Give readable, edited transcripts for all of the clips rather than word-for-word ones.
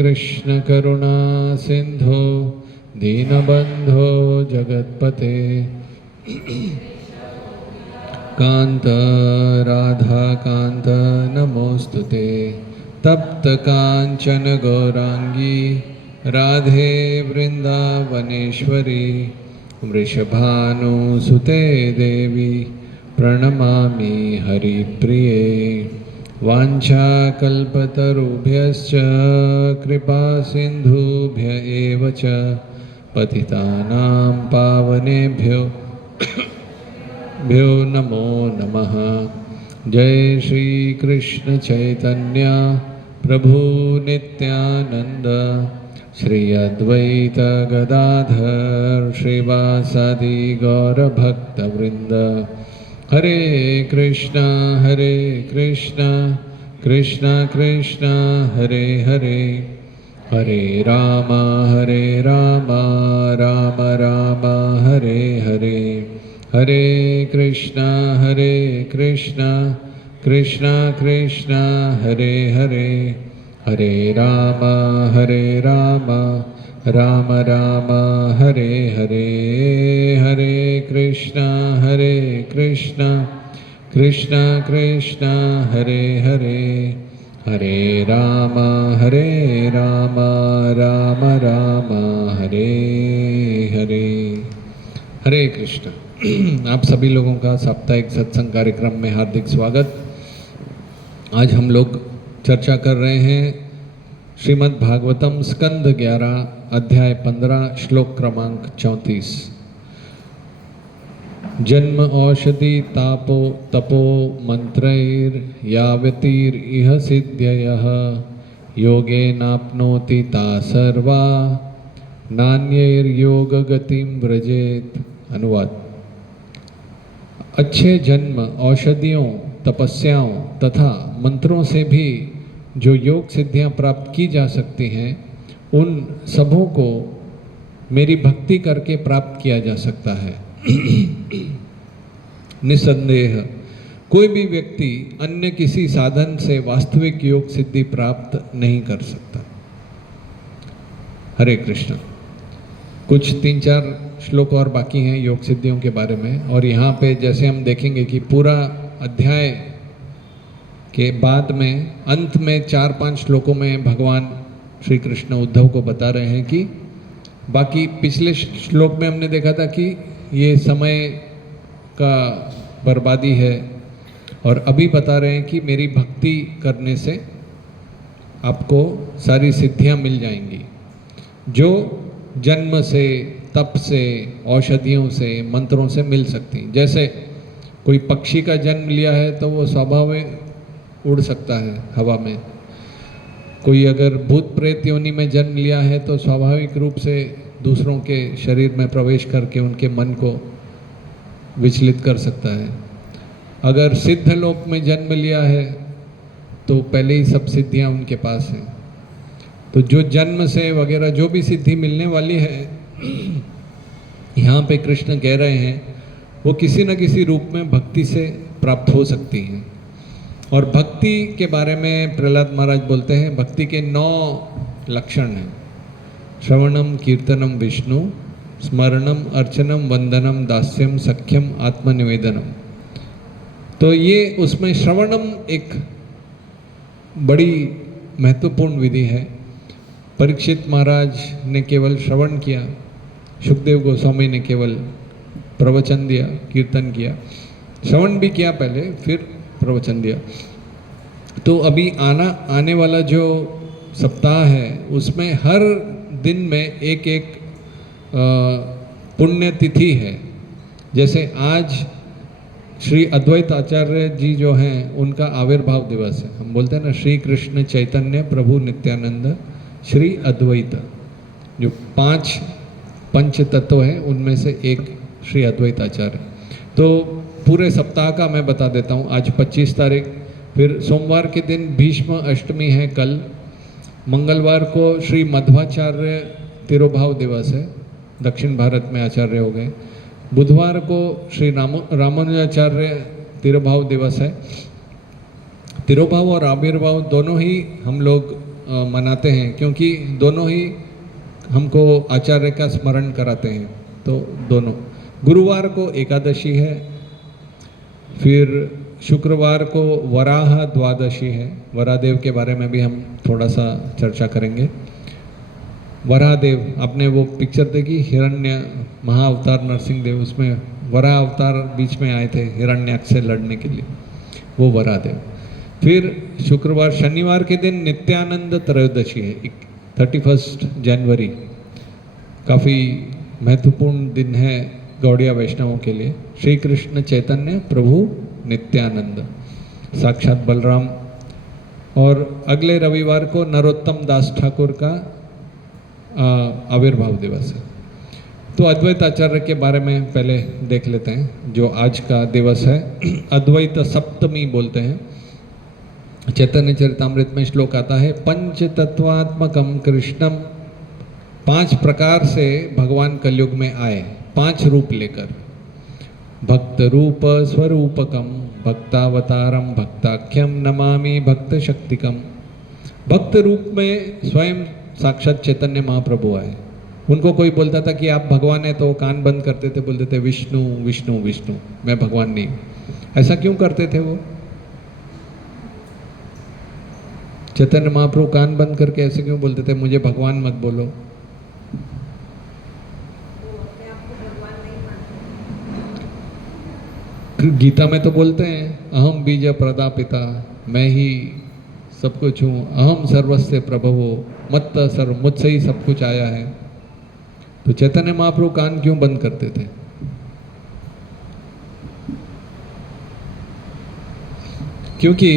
कृष्ण करुणा सिंधो दीनबंधो जगत्पते कांत राधा कांत नमोस्तुते। तप्त कांचन गौरांगी राधे वृंदावनेश्वरी वृषभानुसुते देवी प्रणमामि हरिप्रिये। वाञ्छाकल्पतरुभ्यश्च कृपा सिन्धुभ्य एव च पतितानां पावनेभ्यो नमो नमः। जय श्री कृष्ण चैतन्य प्रभु नित्यानंद श्री अद्वैत गदाधर श्रीवासादि गौरभक्तवृंद। हरे कृष्णा कृष्णा कृष्णा हरे हरे, हरे राम राम राम हरे हरे। हरे कृष्णा कृष्णा कृष्णा हरे हरे, हरे राम राम राम हरे हरे। हरे कृष्णा कृष्णा कृष्णा हरे हरे, हरे राम राम राम हरे हरे। हरे कृष्ण। आप सभी लोगों का साप्ताहिक सत्संग कार्यक्रम में हार्दिक स्वागत। आज हम लोग चर्चा कर रहे हैं श्रीमद् भागवतम स्कंद 11 अध्याय 15 श्लोक क्रमांक 34। जन्म औषधि तापो तपो मंत्रैर्यावतीरिह सिद्ध्ययः योगेनाप्नोति ता सर्वा नान्यैर्योग गतिं व्रजेत। अनुवाद। अच्छे जन्म, औषधियों, तपस्याओं तथा मंत्रों से भी जो योग सिद्धियां प्राप्त की जा सकती हैं, उन सबों को मेरी भक्ति करके प्राप्त किया जा सकता है। निसंदेह कोई भी व्यक्ति अन्य किसी साधन से वास्तविक योग सिद्धि प्राप्त नहीं कर सकता। हरे कृष्ण। कुछ 3-4 श्लोक और बाकी हैं योग सिद्धियों के बारे में, और यहाँ पे जैसे हम देखेंगे कि पूरा अध्याय के बाद में अंत में 4-5 श्लोकों में भगवान श्री कृष्ण उद्धव को बता रहे हैं कि बाकी पिछले श्लोक में हमने देखा था कि ये समय का बर्बादी है, और अभी बता रहे हैं कि मेरी भक्ति करने से आपको सारी सिद्धियां मिल जाएंगी, जो जन्म से, तप से, औषधियों से, मंत्रों से मिल सकती। जैसे कोई पक्षी का जन्म लिया है तो वो स्वभाव में उड़ सकता है हवा में। कोई अगर भूत प्रेत योनि में जन्म लिया है तो स्वाभाविक रूप से दूसरों के शरीर में प्रवेश करके उनके मन को विचलित कर सकता है। अगर सिद्ध लोक में जन्म लिया है तो पहले ही सब सिद्धियां उनके पास हैं। तो जो जन्म से वगैरह जो भी सिद्धि मिलने वाली है, यहाँ पे कृष्ण कह रहे हैं वो किसी न किसी रूप में भक्ति से प्राप्त हो सकती हैं। और भक्ति के बारे में प्रहलाद महाराज बोलते हैं भक्ति के 9 लक्षण हैं। श्रवणम कीर्तनम विष्णु, स्मरणम अर्चनम वंदनम दास्यम सख्यम आत्मनिवेदनम। तो ये उसमें श्रवणम एक बड़ी महत्वपूर्ण विधि है। परीक्षित महाराज ने केवल श्रवण किया, सुखदेव गोस्वामी ने केवल प्रवचन दिया, कीर्तन किया, श्रवण भी किया पहले, फिर प्रवचन दिया। तो अभी आने वाला जो सप्ताह है उसमें हर दिन में एक पुण्य तिथि है। जैसे आज श्री अद्वैत आचार्य जी जो हैं उनका आविर्भाव दिवस है। हम बोलते हैं ना श्री कृष्ण चैतन्य प्रभु नित्यानंद श्री अद्वैत, जो 5 पंच तत्व हैं उनमें से एक श्री अद्वैत आचार्य। तो पूरे सप्ताह का मैं बता देता हूँ। आज 25 तारीख, फिर सोमवार के दिन भीष्म अष्टमी है कल, मंगलवार को श्री मध्वाचार्य तिरुभाव दिवस है, दक्षिण भारत में आचार्य हो गए। बुधवार को श्री रामानुजाचार्य तिरुभाव दिवस है। तिरुभाव और आविर्भाव दोनों ही हम लोग मनाते हैं, क्योंकि दोनों ही हमको आचार्य का स्मरण कराते हैं। तो दोनों, गुरुवार को एकादशी है, फिर शुक्रवार को वराह द्वादशी है। वरादेव के बारे में भी हम थोड़ा सा चर्चा करेंगे। वरादेव, आपने वो पिक्चर देखी हिरण्य महाअवतार नरसिंह देव, उसमें वराह अवतार बीच में आए थे हिरण्याक्ष से लड़ने के लिए, वो वरादेव। फिर शुक्रवार, शनिवार के दिन नित्यानंद त्रयोदशी है, 31 जनवरी। काफ़ी महत्वपूर्ण दिन है गौड़िया वैष्णवों के लिए। श्री कृष्ण चैतन्य प्रभु नित्यानंद, साक्षात बलराम। और अगले रविवार को नरोत्तम दास ठाकुर का आविर्भाव दिवस है। तो अद्वैत आचार्य के बारे में पहले देख लेते हैं, जो आज का दिवस है। अद्वैत सप्तमी बोलते हैं। चैतन्य चरितामृत में श्लोक आता है, पंच तत्वात्मकम कृष्णम, 5 प्रकार से भगवान कलयुग में आए, 5 रूप लेकर। भक्त रूप स्वरूपकम भक्तावतारम भक्ताख्यम नमामि भक्त शक्तिकम। भक्त रूप में स्वयं साक्षात चैतन्य महाप्रभु आए। उनको कोई बोलता था कि आप भगवान हैं, तो वो कान बंद करते थे, बोलते थे विष्णु विष्णु विष्णु, मैं भगवान नहीं। ऐसा क्यों करते थे वो? चैतन्य महाप्रभु कान बंद करके ऐसे क्यों बोलते थे, मुझे भगवान मत बोलो? गीता में तो बोलते हैं, अहम बीज प्रदापिता, मैं ही सब कुछ हूँ, अहम सर्वस्य प्रभवो मत्त सर्व, मुझसे ही सब कुछ आया है। तो चैतन्य महाप्रभु कान क्यों बंद करते थे? क्योंकि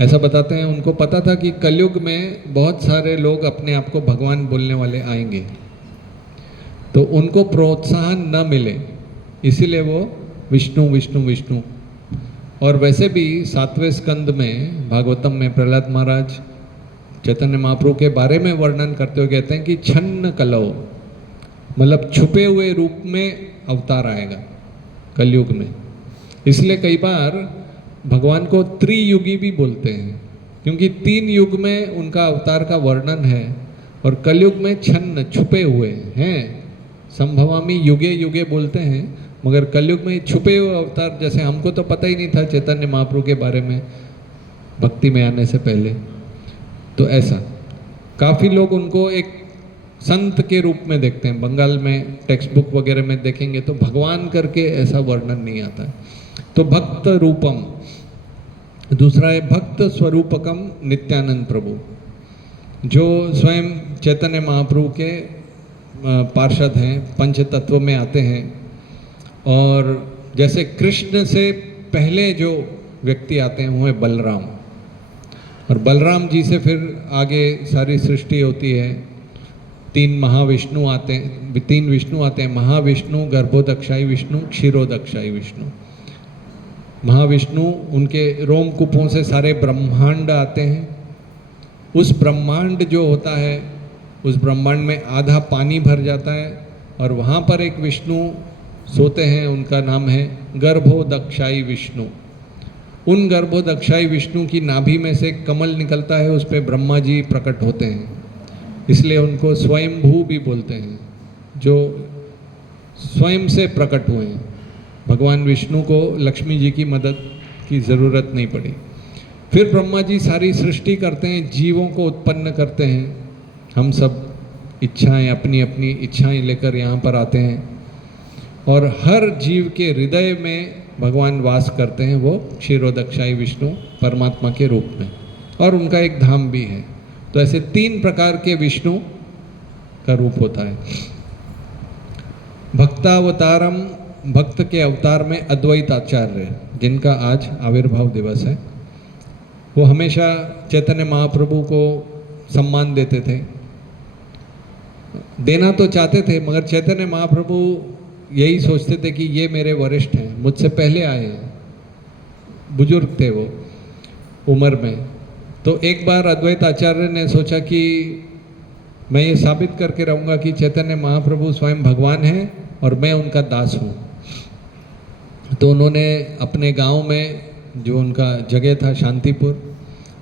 ऐसा बताते हैं, उनको पता था कि कलयुग में बहुत सारे लोग अपने आप को भगवान बोलने वाले आएंगे, तो उनको प्रोत्साहन न मिले, इसीलिए वो विष्णु विष्णु विष्णु। और वैसे भी 7वें स्कंद में भागवतम में प्रहलाद महाराज चैतन्य महाप्रभु के बारे में वर्णन करते हुए कहते हैं कि छन्न कलौ, मतलब छुपे हुए रूप में अवतार आएगा कलयुग में। इसलिए कई बार भगवान को त्रियुगी भी बोलते हैं, क्योंकि 3 युग में उनका अवतार का वर्णन है, और कलयुग में छन्न छुपे हुए हैं। संभवामी युगे युगे बोलते हैं, मगर कलयुग में छुपे हुए अवतार, जैसे हमको तो पता ही नहीं था चैतन्य महाप्रभु के बारे में भक्ति में आने से पहले। तो ऐसा काफ़ी लोग उनको एक संत के रूप में देखते हैं। बंगाल में टेक्स्ट बुक वगैरह में देखेंगे तो भगवान करके ऐसा वर्णन नहीं आता है। तो भक्त रूपम। दूसरा है भक्त स्वरूपकम नित्यानंद प्रभु, जो स्वयं चैतन्य महाप्रभु के पार्षद हैं, पंच तत्व में आते हैं। और जैसे कृष्ण से पहले जो व्यक्ति आते हैं वो है बलराम, और बलराम जी से फिर आगे सारी सृष्टि होती है। 3 महाविष्णु आते हैं, 3 विष्णु आते हैं, महाविष्णु, गर्भोदक्षाई विष्णु, क्षीरोदक्षाई विष्णु। महाविष्णु, उनके रोमकूपों से सारे ब्रह्मांड आते हैं। उस ब्रह्मांड जो होता है, उस ब्रह्मांड में आधा पानी भर जाता है, और वहाँ पर एक विष्णु सोते हैं, उनका नाम है गर्भोदक्षाई विष्णु। उन गर्भोदक्षाई विष्णु की नाभि में से कमल निकलता है, उस पर ब्रह्मा जी प्रकट होते हैं, इसलिए उनको स्वयंभू भी बोलते हैं, जो स्वयं से प्रकट हुए हैं। भगवान विष्णु को लक्ष्मी जी की मदद की ज़रूरत नहीं पड़ी। फिर ब्रह्मा जी सारी सृष्टि करते हैं, जीवों को उत्पन्न करते हैं। हम सब इच्छाएं, अपनी अपनी इच्छाएं लेकर यहाँ पर आते हैं, और हर जीव के हृदय में भगवान वास करते हैं, वो क्षीरोदक्षाई विष्णु परमात्मा के रूप में, और उनका एक धाम भी है। तो ऐसे 3 प्रकार के विष्णु का रूप होता है। भक्तावतारम, भक्त के अवतार में अद्वैत आचार्य, जिनका आज आविर्भाव दिवस है, वो हमेशा चैतन्य महाप्रभु को सम्मान देते थे। देना तो चाहते थे, मगर चैतन्य महाप्रभु यही सोचते थे कि ये मेरे वरिष्ठ हैं, मुझसे पहले आए हैं, बुजुर्ग थे वो उम्र में। तो एक बार अद्वैत आचार्य ने सोचा कि मैं ये साबित करके रहूँगा कि चैतन्य महाप्रभु स्वयं भगवान हैं और मैं उनका दास हूँ। तो उन्होंने अपने गांव में, जो उनका जगह था शांतिपुर,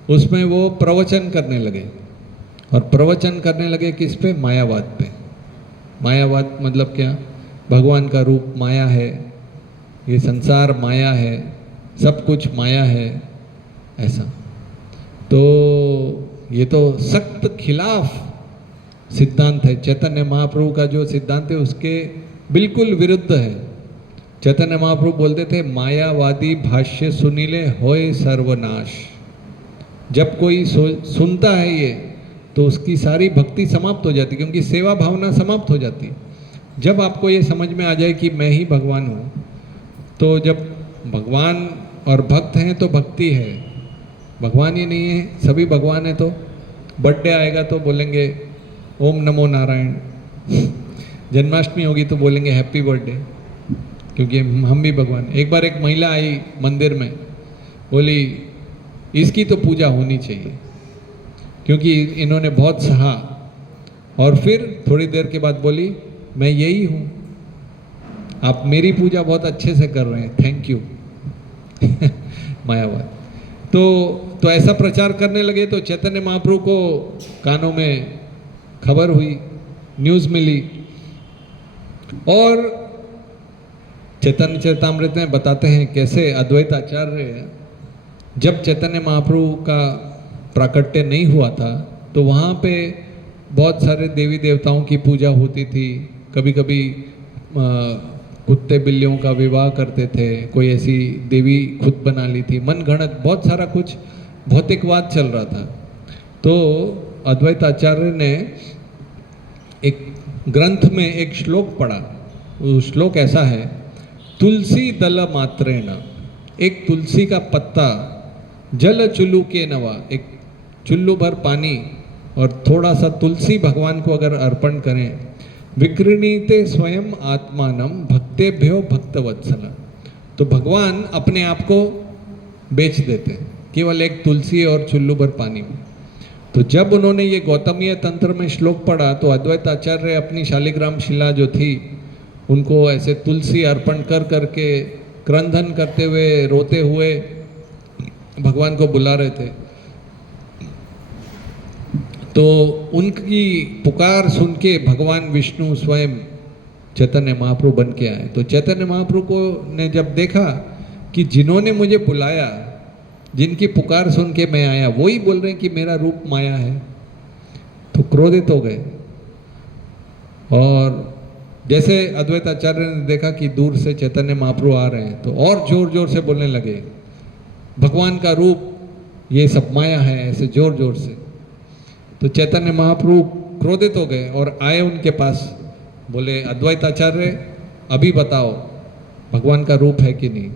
उसमें वो प्रवचन करने लगे। और प्रवचन करने लगे किस पे? मायावाद पे। मायावाद मतलब क्या? भगवान का रूप माया है, ये संसार माया है, सब कुछ माया है, ऐसा। तो ये तो सख्त खिलाफ सिद्धांत है। चैतन्य महाप्रभु का जो सिद्धांत है उसके बिल्कुल विरुद्ध है। चैतन्य महाप्रभु बोलते थे, मायावादी भाष्य सुनीले होए सर्वनाश। जब कोई सुनता है ये तो उसकी सारी भक्ति समाप्त हो जाती, क्योंकि सेवा भावना समाप्त हो जाती। जब आपको ये समझ में आ जाए कि मैं ही भगवान हूँ, तो जब भगवान और भक्त हैं तो भक्ति है, भगवान ही नहीं है सभी भगवान है। तो बर्थडे आएगा तो बोलेंगे ओम नमो नारायण, जन्माष्टमी होगी तो बोलेंगे हैप्पी बर्थडे, क्योंकि हम भी भगवान। एक बार एक महिला आई मंदिर में, बोली इसकी तो पूजा होनी चाहिए क्योंकि इन्होंने बहुत सहा, और फिर थोड़ी देर के बाद बोली मैं यही हूँ, आप मेरी पूजा बहुत अच्छे से कर रहे हैं, थैंक यू। मायावाद। तो ऐसा प्रचार करने लगे तो चैतन्य महाप्रभु को कानों में खबर हुई, न्यूज़ मिली, और चैतन्य चरितामृत में बताते हैं कैसे अद्वैत आचार्य, जब चैतन्य महाप्रभु का प्राकट्य नहीं हुआ था तो वहाँ पे बहुत सारे देवी देवताओं की पूजा होती थी। कभी कभी कुत्ते बिल्लियों का विवाह करते थे, कोई ऐसी देवी खुद बना ली थी, मन गढ़ंत बहुत सारा कुछ भौतिकवाद चल रहा था। तो अद्वैत आचार्य ने एक ग्रंथ में एक श्लोक पढ़ा। वो श्लोक ऐसा है, तुलसी दल मात्रेण, एक तुलसी का पत्ता, जल चुल्लू के नवा, एक चुल्लू भर पानी और थोड़ा सा तुलसी भगवान को अगर अर्पण करें, विकृणीते स्वयं आत्मानम भक्तेभ्यो भक्तवत्सल, तो भगवान अपने आप को बेच देते हैं केवल एक तुलसी और चुल्लू भर पानी में। तो जब उन्होंने ये गौतमीय तंत्र में श्लोक पढ़ा तो अद्वैत आचार्य अपनी शालिग्राम शिला जो थी उनको ऐसे तुलसी अर्पण कर करके क्रंदन करते हुए रोते हुए भगवान को बुला रहे थे। तो उनकी पुकार सुन के भगवान विष्णु स्वयं चैतन्य महाप्रभु बन के आए। तो चैतन्य महाप्रभु को ने जब देखा कि जिन्होंने मुझे बुलाया, जिनकी पुकार सुन के मैं आया, वही बोल रहे हैं कि मेरा रूप माया है, तो क्रोधित हो गए। और जैसे अद्वैत आचार्य ने देखा कि दूर से चैतन्य महाप्रभु आ रहे हैं तो और जोर जोर से बोलने लगे, भगवान का रूप ये सब माया है, ऐसे जोर जोर से। तो चैतन्य महाप्रभु क्रोधित हो गए और आए उनके पास, बोले अद्वैत आचार्य अभी बताओ भगवान का रूप है कि नहीं।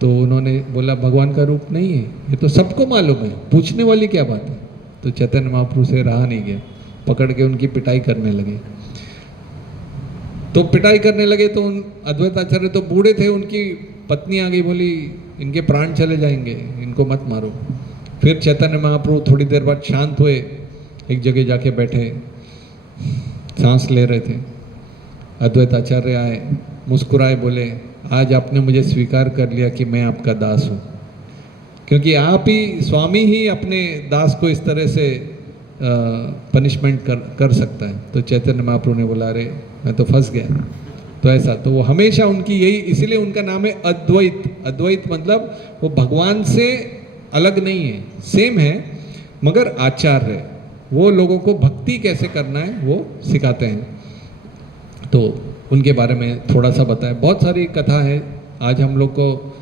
तो उन्होंने बोला भगवान का रूप नहीं है, ये तो सबको मालूम है, पूछने वाली क्या बात है। तो चैतन्य महाप्रभु से रहा नहीं गया, पकड़ के उनकी पिटाई करने लगे। तो पिटाई करने लगे तो उन अद्वैत आचार्य तो बूढ़े थे, उनकी पत्नी आ गई, बोली इनके प्राण चले जाएंगे, इनको मत मारो। फिर चैतन्य महाप्रभु थोड़ी देर बाद शांत हुए, एक जगह जाके बैठे, सांस ले रहे थे। अद्वैत आचार्य आए, मुस्कुराए, बोले आज आपने मुझे स्वीकार कर लिया कि मैं आपका दास हूँ, क्योंकि आप ही स्वामी ही अपने दास को इस तरह से पनिशमेंट कर सकता है। तो चैतन्य महाप्रभु ने बोला अरे मैं तो फंस गया। तो ऐसा, तो वो हमेशा उनकी यही, इसीलिए उनका नाम है अद्वैत। अद्वैत मतलब वो भगवान से अलग नहीं है, सेम है, मगर आचार्य, वो लोगों को भक्ति कैसे करना है वो सिखाते हैं। तो उनके बारे में थोड़ा सा बताया। बहुत सारी कथा है, आज हम लोग को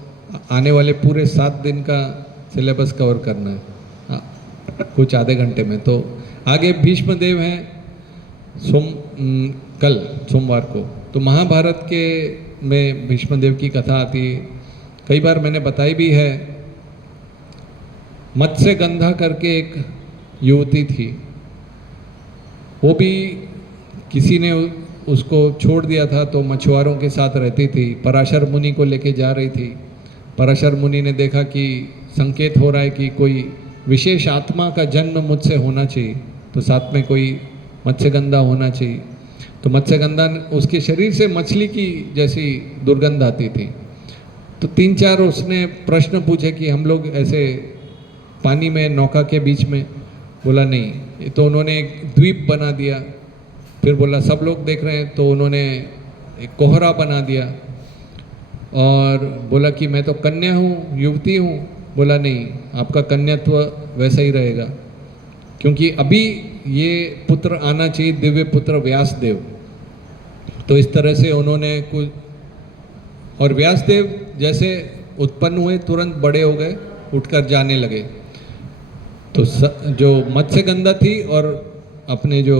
आने वाले पूरे 7 दिन का सिलेबस कवर करना है कुछ आधे घंटे में। तो आगे भीष्मदेव हैं, कल सोमवार को तो महाभारत के में भीष्मदेव की कथा आती है, कई बार मैंने बताई भी है। मत्स्यगंधा करके एक युवती थी, वो भी किसी ने उसको छोड़ दिया था, तो मछुआरों के साथ रहती थी। पराशर मुनि को लेके जा रही थी। पराशर मुनि ने देखा कि संकेत हो रहा है कि कोई विशेष आत्मा का जन्म मुझसे होना चाहिए, तो साथ में कोई मत्स्यगंधा होना चाहिए। तो मत्स्यगंधा, उसके शरीर से मछली की जैसी दुर्गंध आती थी। तो 3-4 उसने प्रश्न पूछे कि हम लोग ऐसे पानी में नौका के बीच में, बोला नहीं। ये तो उन्होंने एक द्वीप बना दिया। फिर बोला सब लोग देख रहे हैं, तो उन्होंने एक कोहरा बना दिया। और बोला कि मैं तो कन्या हूँ, युवती हूँ। बोला नहीं, आपका कन्यात्व वैसा ही रहेगा, क्योंकि अभी ये पुत्र आना चाहिए, दिव्य पुत्र व्यासदेव। तो इस तरह से उन्होंने कुछ, और व्यासदेव जैसे उत्पन्न हुए तुरंत बड़े हो गए, उठकर जाने लगे। तो जो मत्स्यगंधा थी और अपने जो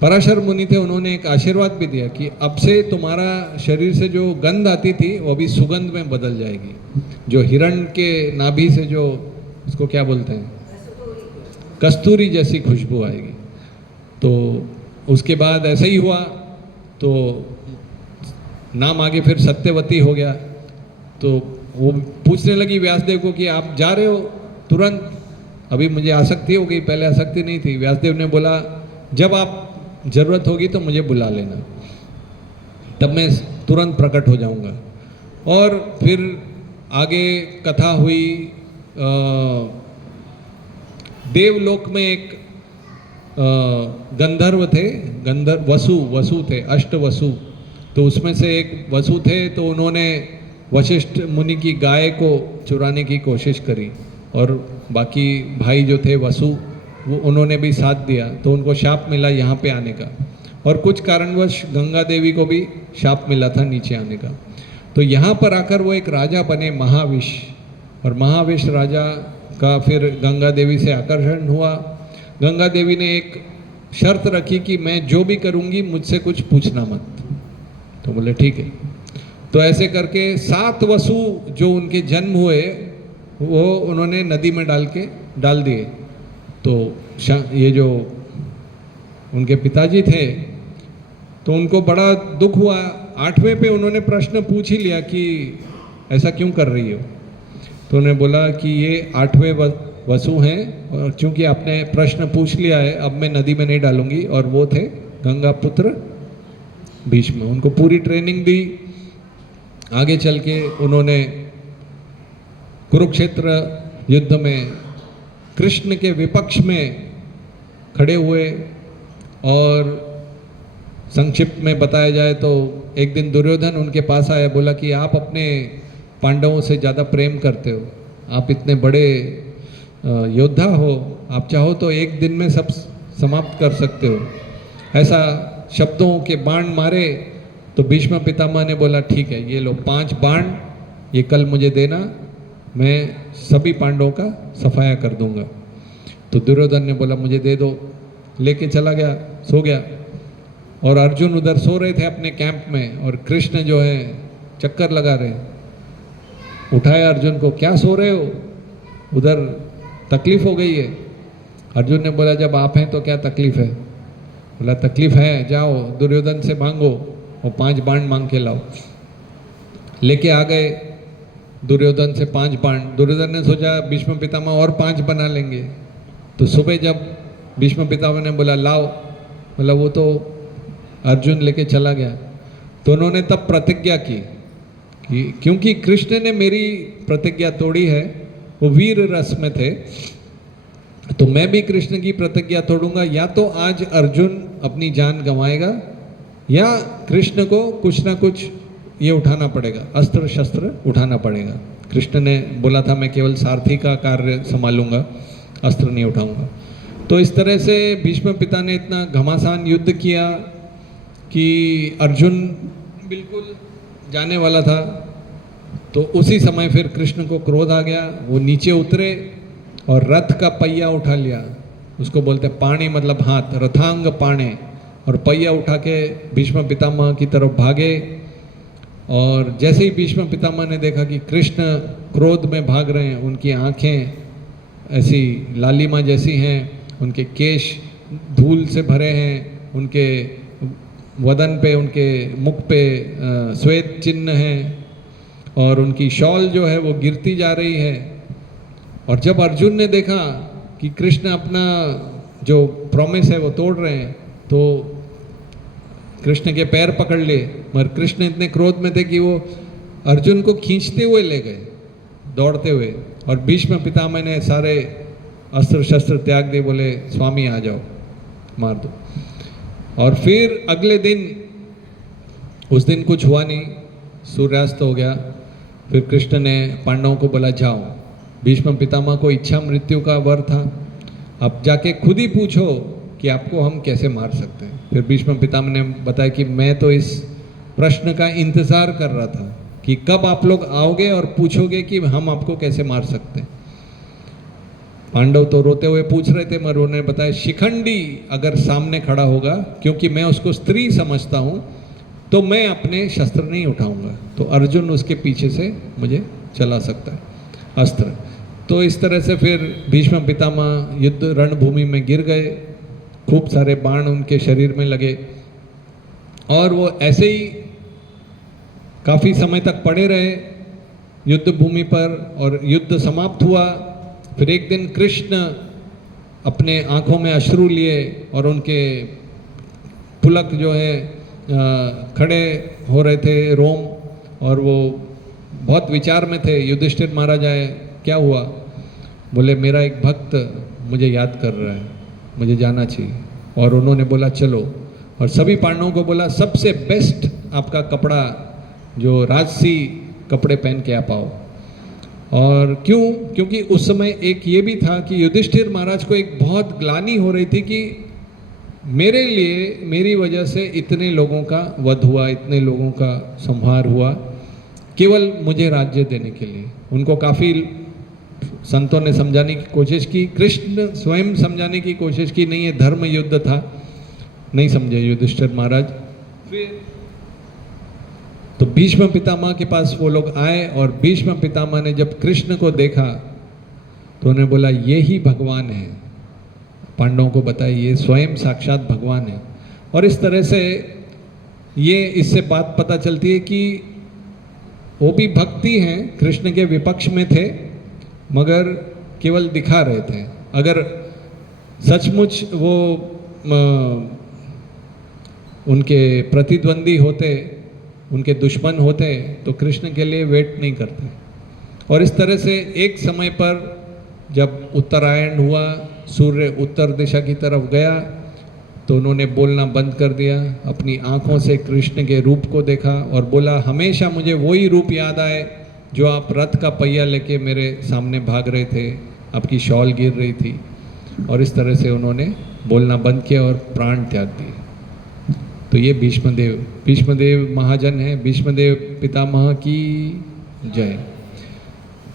पराशर मुनि थे, उन्होंने एक आशीर्वाद भी दिया कि अब से तुम्हारा शरीर से जो गंध आती थी वो अभी सुगंध में बदल जाएगी। जो हिरण के नाभि से जो, उसको क्या बोलते हैं, कस्तूरी जैसी खुशबू आएगी। तो उसके बाद ऐसा ही हुआ, तो नाम आगे फिर सत्यवती हो गया। तो वो पूछने लगी व्यासदेव को कि आप जा रहे हो तुरंत, अभी मुझे आसक्ति हो गई, पहले आसक्ति नहीं थी। व्यासदेव ने बोला जब आप जरूरत होगी तो मुझे बुला लेना, तब मैं तुरंत प्रकट हो जाऊंगा। और फिर आगे कथा हुई। देवलोक में एक गंधर्व थे, वसु थे, अष्ट वसु। तो उसमें से एक वसु थे, तो उन्होंने वशिष्ठ मुनि की गाय को चुराने की कोशिश करी, और बाकी भाई जो थे वसु, वो उन्होंने भी साथ दिया। तो उनको शाप मिला यहाँ पे आने का, और कुछ कारणवश गंगा देवी को भी शाप मिला था नीचे आने का। तो यहाँ पर आकर वो एक राजा बने, महाविश। और महाविश राजा का फिर गंगा देवी से आकर्षण हुआ। गंगा देवी ने एक शर्त रखी कि मैं जो भी करूँगी मुझसे कुछ पूछना मत। तो बोले ठीक है। तो ऐसे करके 7 वसु जो उनके जन्म हुए वो उन्होंने नदी में डाल दिए। तो ये जो उनके पिताजी थे, तो उनको बड़ा दुख हुआ। 8वें पे उन्होंने प्रश्न पूछ ही लिया कि ऐसा क्यों कर रही हो। तो उन्होंने बोला कि ये 8वें वसु हैं, और चूंकि आपने प्रश्न पूछ लिया है, अब मैं नदी में नहीं डालूंगी। और वो थे गंगा पुत्र भीष्म। उनको पूरी ट्रेनिंग दी। आगे चल के उन्होंने कुरुक्षेत्र युद्ध में कृष्ण के विपक्ष में खड़े हुए। और संक्षिप्त में बताया जाए तो एक दिन दुर्योधन उनके पास आया, बोला कि आप अपने पांडवों से ज़्यादा प्रेम करते हो, आप इतने बड़े योद्धा हो, आप चाहो तो एक दिन में सब समाप्त कर सकते हो। ऐसा शब्दों के बाण मारे। तो भीष्म पितामह ने बोला ठीक है, ये लो 5 बाण, ये कल मुझे देना, मैं सभी पांडवों का सफाया कर दूंगा। तो दुर्योधन ने बोला मुझे दे दो, लेके चला गया, सो गया। और अर्जुन उधर सो रहे थे अपने कैंप में, और कृष्ण जो है चक्कर लगा रहे। उठाया अर्जुन को, क्या सो रहे हो, उधर तकलीफ हो गई है। अर्जुन ने बोला जब आप हैं तो क्या तकलीफ है। बोला तकलीफ है, जाओ दुर्योधन से मांगो और 5 बाण मांग के लाओ। लेके आ गए दुर्योधन से 5 बाण। दुर्योधन ने सोचा भीष्म पितामह और 5 बना लेंगे। तो सुबह जब भीष्म पितामह ने बोला लाओ, बोला वो तो अर्जुन लेके चला गया। तो उन्होंने तब प्रतिज्ञा की कि क्योंकि कृष्ण ने मेरी प्रतिज्ञा तोड़ी है, वो वीर रस में थे, तो मैं भी कृष्ण की प्रतिज्ञा तोड़ूंगा। या तो आज अर्जुन अपनी जान गंवाएगा, या कृष्ण को कुछ ना कुछ ये उठाना पड़ेगा, अस्त्र शस्त्र उठाना पड़ेगा। कृष्ण ने बोला था मैं केवल सारथी का कार्य संभालूंगा, अस्त्र नहीं उठाऊंगा। तो इस तरह से भीष्म पिता ने इतना घमासान युद्ध किया कि अर्जुन बिल्कुल जाने वाला था। तो उसी समय फिर कृष्ण को क्रोध आ गया, वो नीचे उतरे और रथ का पहिया उठा लिया। उसको बोलते पाणी मतलब हाथ, रथांग पाणे। और पहिया उठा के भीष्म पितामह की तरफ भागे। और जैसे ही भीष्म पितामह ने देखा कि कृष्ण क्रोध में भाग रहे हैं, उनकी आंखें ऐसी लालिमा जैसी हैं, उनके केश धूल से भरे हैं, उनके वदन पे, उनके मुख पे श्वेत चिन्ह हैं, और उनकी शॉल जो है वो गिरती जा रही है। और जब अर्जुन ने देखा कि कृष्ण अपना जो प्रॉमिस है वो तोड़ रहे हैं, तो कृष्ण के पैर पकड़ लिए। मगर कृष्ण इतने क्रोध में थे कि वो अर्जुन को खींचते हुए ले गए, दौड़ते हुए। और भीष्म पितामह ने सारे अस्त्र शस्त्र त्याग दे, बोले स्वामी आ जाओ, मार दो। और फिर अगले दिन, उस दिन कुछ हुआ नहीं, सूर्यास्त हो गया। फिर कृष्ण ने पांडवों को बोला जाओ, भीष्म पितामह को इच्छा मृत्यु का वर था, अब जाके खुद ही पूछो कि आपको हम कैसे मार सकते हैं। फिर भीष्म पितामह ने बताया कि मैं तो इस प्रश्न का इंतजार कर रहा था कि कब आप लोग आओगे और पूछोगे कि हम आपको कैसे मार सकते हैं। पांडव तो रोते हुए पूछ रहे थे, मगर उन्होंने बताया शिखंडी अगर सामने खड़ा होगा, क्योंकि मैं उसको स्त्री समझता हूँ, तो मैं अपने शस्त्र नहीं उठाऊंगा, तो अर्जुन उसके पीछे से मुझे चला सकता है अस्त्र। तो इस तरह से फिर भीष्म पितामह युद्ध रणभूमि में गिर गए, खूब सारे बाण उनके शरीर में लगे और वो ऐसे ही काफ़ी समय तक पड़े रहे युद्ध भूमि पर, और युद्ध समाप्त हुआ। फिर एक दिन कृष्ण अपने आँखों में अश्रु लिए और उनके पुलक जो है खड़े हो रहे थे रोम, और वो बहुत विचार में थे। युधिष्ठिर महाराज आए, क्या हुआ? बोले मेरा एक भक्त मुझे याद कर रहा है, मुझे जाना चाहिए। और उन्होंने बोला चलो, और सभी पांडवों को बोला सबसे बेस्ट आपका कपड़ा, जो राजसी कपड़े पहन के आप आओ। और क्यों? क्योंकि उस समय एक ये भी था कि युधिष्ठिर महाराज को एक बहुत ग्लानि हो रही थी कि मेरे लिए, मेरी वजह से इतने लोगों का वध हुआ, इतने लोगों का संहार हुआ, केवल मुझे राज्य देने के लिए। उनको काफ़ी संतों ने समझाने की कोशिश की, कृष्ण स्वयं समझाने की कोशिश की, नहीं ये धर्म युद्ध था, नहीं समझे युधिष्ठिर महाराज। फिर तो भीष्म पितामह के पास वो लोग आए, और भीष्म पितामह ने जब कृष्ण को देखा तो उन्हें बोला ये ही भगवान है। पांडवों को बताया ये स्वयं साक्षात भगवान है। और इस तरह से ये इससे बात पता चलती है कि वो भी भक्ति हैं, कृष्ण के विपक्ष में थे, मगर केवल दिखा रहे थे। अगर सचमुच वो उनके प्रतिद्वंदी होते, उनके दुश्मन होते, तो कृष्ण के लिए वेट नहीं करते। और इस तरह से एक समय पर जब उत्तरायण हुआ, सूर्य उत्तर दिशा की तरफ गया, तो उन्होंने बोलना बंद कर दिया, अपनी आँखों से कृष्ण के रूप को देखा और बोला हमेशा मुझे वही रूप याद आए जो आप रथ का पहिया लेके मेरे सामने भाग रहे थे, आपकी शॉल गिर रही थी। और इस तरह से उन्होंने बोलना बंद किया और प्राण त्याग दिए। तो ये भीष्मदेव महाजन है, भीष्मदेव पितामह की जय।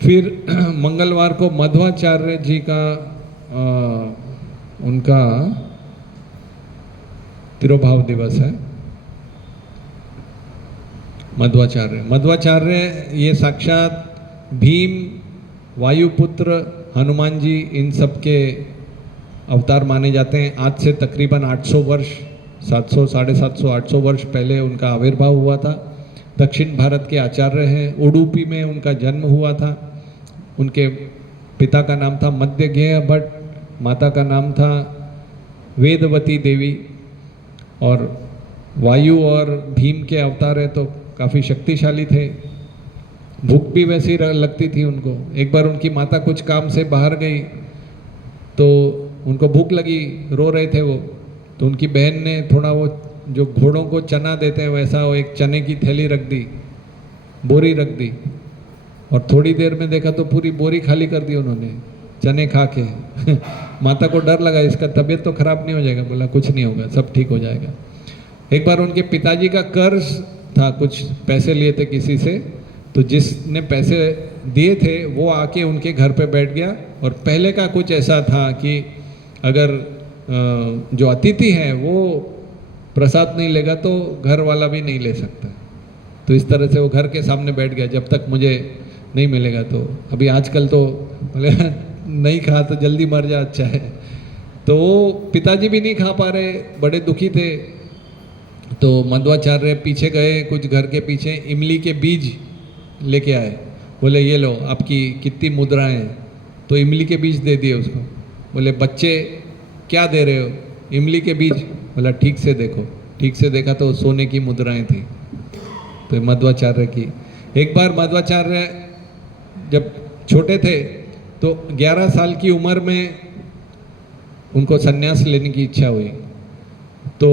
फिर मंगलवार को मध्वाचार्य जी का उनका तिरोभाव दिवस है। मध्वाचार्य ये साक्षात भीम, वायुपुत्र, हनुमान जी, इन सब के अवतार माने जाते हैं। आज से तकरीबन 800 वर्ष, 700, 750, 800 वर्ष पहले उनका आविर्भाव हुआ था। दक्षिण भारत के आचार्य हैं, उडुपी में उनका जन्म हुआ था। उनके पिता का नाम था मध्यगेय भट्ट, माता का नाम था वेदवती देवी। और वायु और भीम के अवतार है, तो काफ़ी शक्तिशाली थे। भूख भी वैसी लगती थी उनको। एक बार उनकी माता कुछ काम से बाहर गई, तो उनको भूख लगी, रो रहे थे वो, तो उनकी बहन ने थोड़ा वो जो घोड़ों को चना देते हैं वैसा वो एक चने की थैली रख दी, बोरी रख दी, और थोड़ी देर में देखा तो पूरी बोरी खाली कर दी उन्होंने चने खा के। माता को डर लगा इसका तबीयत तो खराब नहीं हो जाएगा, बोला कुछ नहीं होगा, सब ठीक हो जाएगा। एक बार उनके पिताजी का कर्ज था, कुछ पैसे लिए थे किसी से, तो जिसने पैसे दिए थे वो आके उनके घर पे बैठ गया। और पहले का कुछ ऐसा था कि अगर जो अतिथि है वो प्रसाद नहीं लेगा तो घर वाला भी नहीं ले सकता। तो इस तरह से वो घर के सामने बैठ गया, जब तक मुझे नहीं मिलेगा। तो अभी आजकल तो बोले नहीं खा तो जल्दी मर जा, अच्छा है। तो वो पिताजी भी नहीं खा पा रहे, बड़े दुखी थे। तो मध्वाचार्य पीछे गए, कुछ घर के पीछे इमली के बीज लेके आए, बोले ये लो आपकी कितनी मुद्राएं हैं, तो इमली के बीज दे दिए उसको। बोले बच्चे क्या दे रहे हो? इमली के बीज। बोला ठीक से देखो। ठीक से देखा तो सोने की मुद्राएं थी। तो मध्वाचार्य की एक बार मध्वाचार्य जब छोटे थे तो 11 साल की उम्र में उनको सन्यास लेने की इच्छा हुई। तो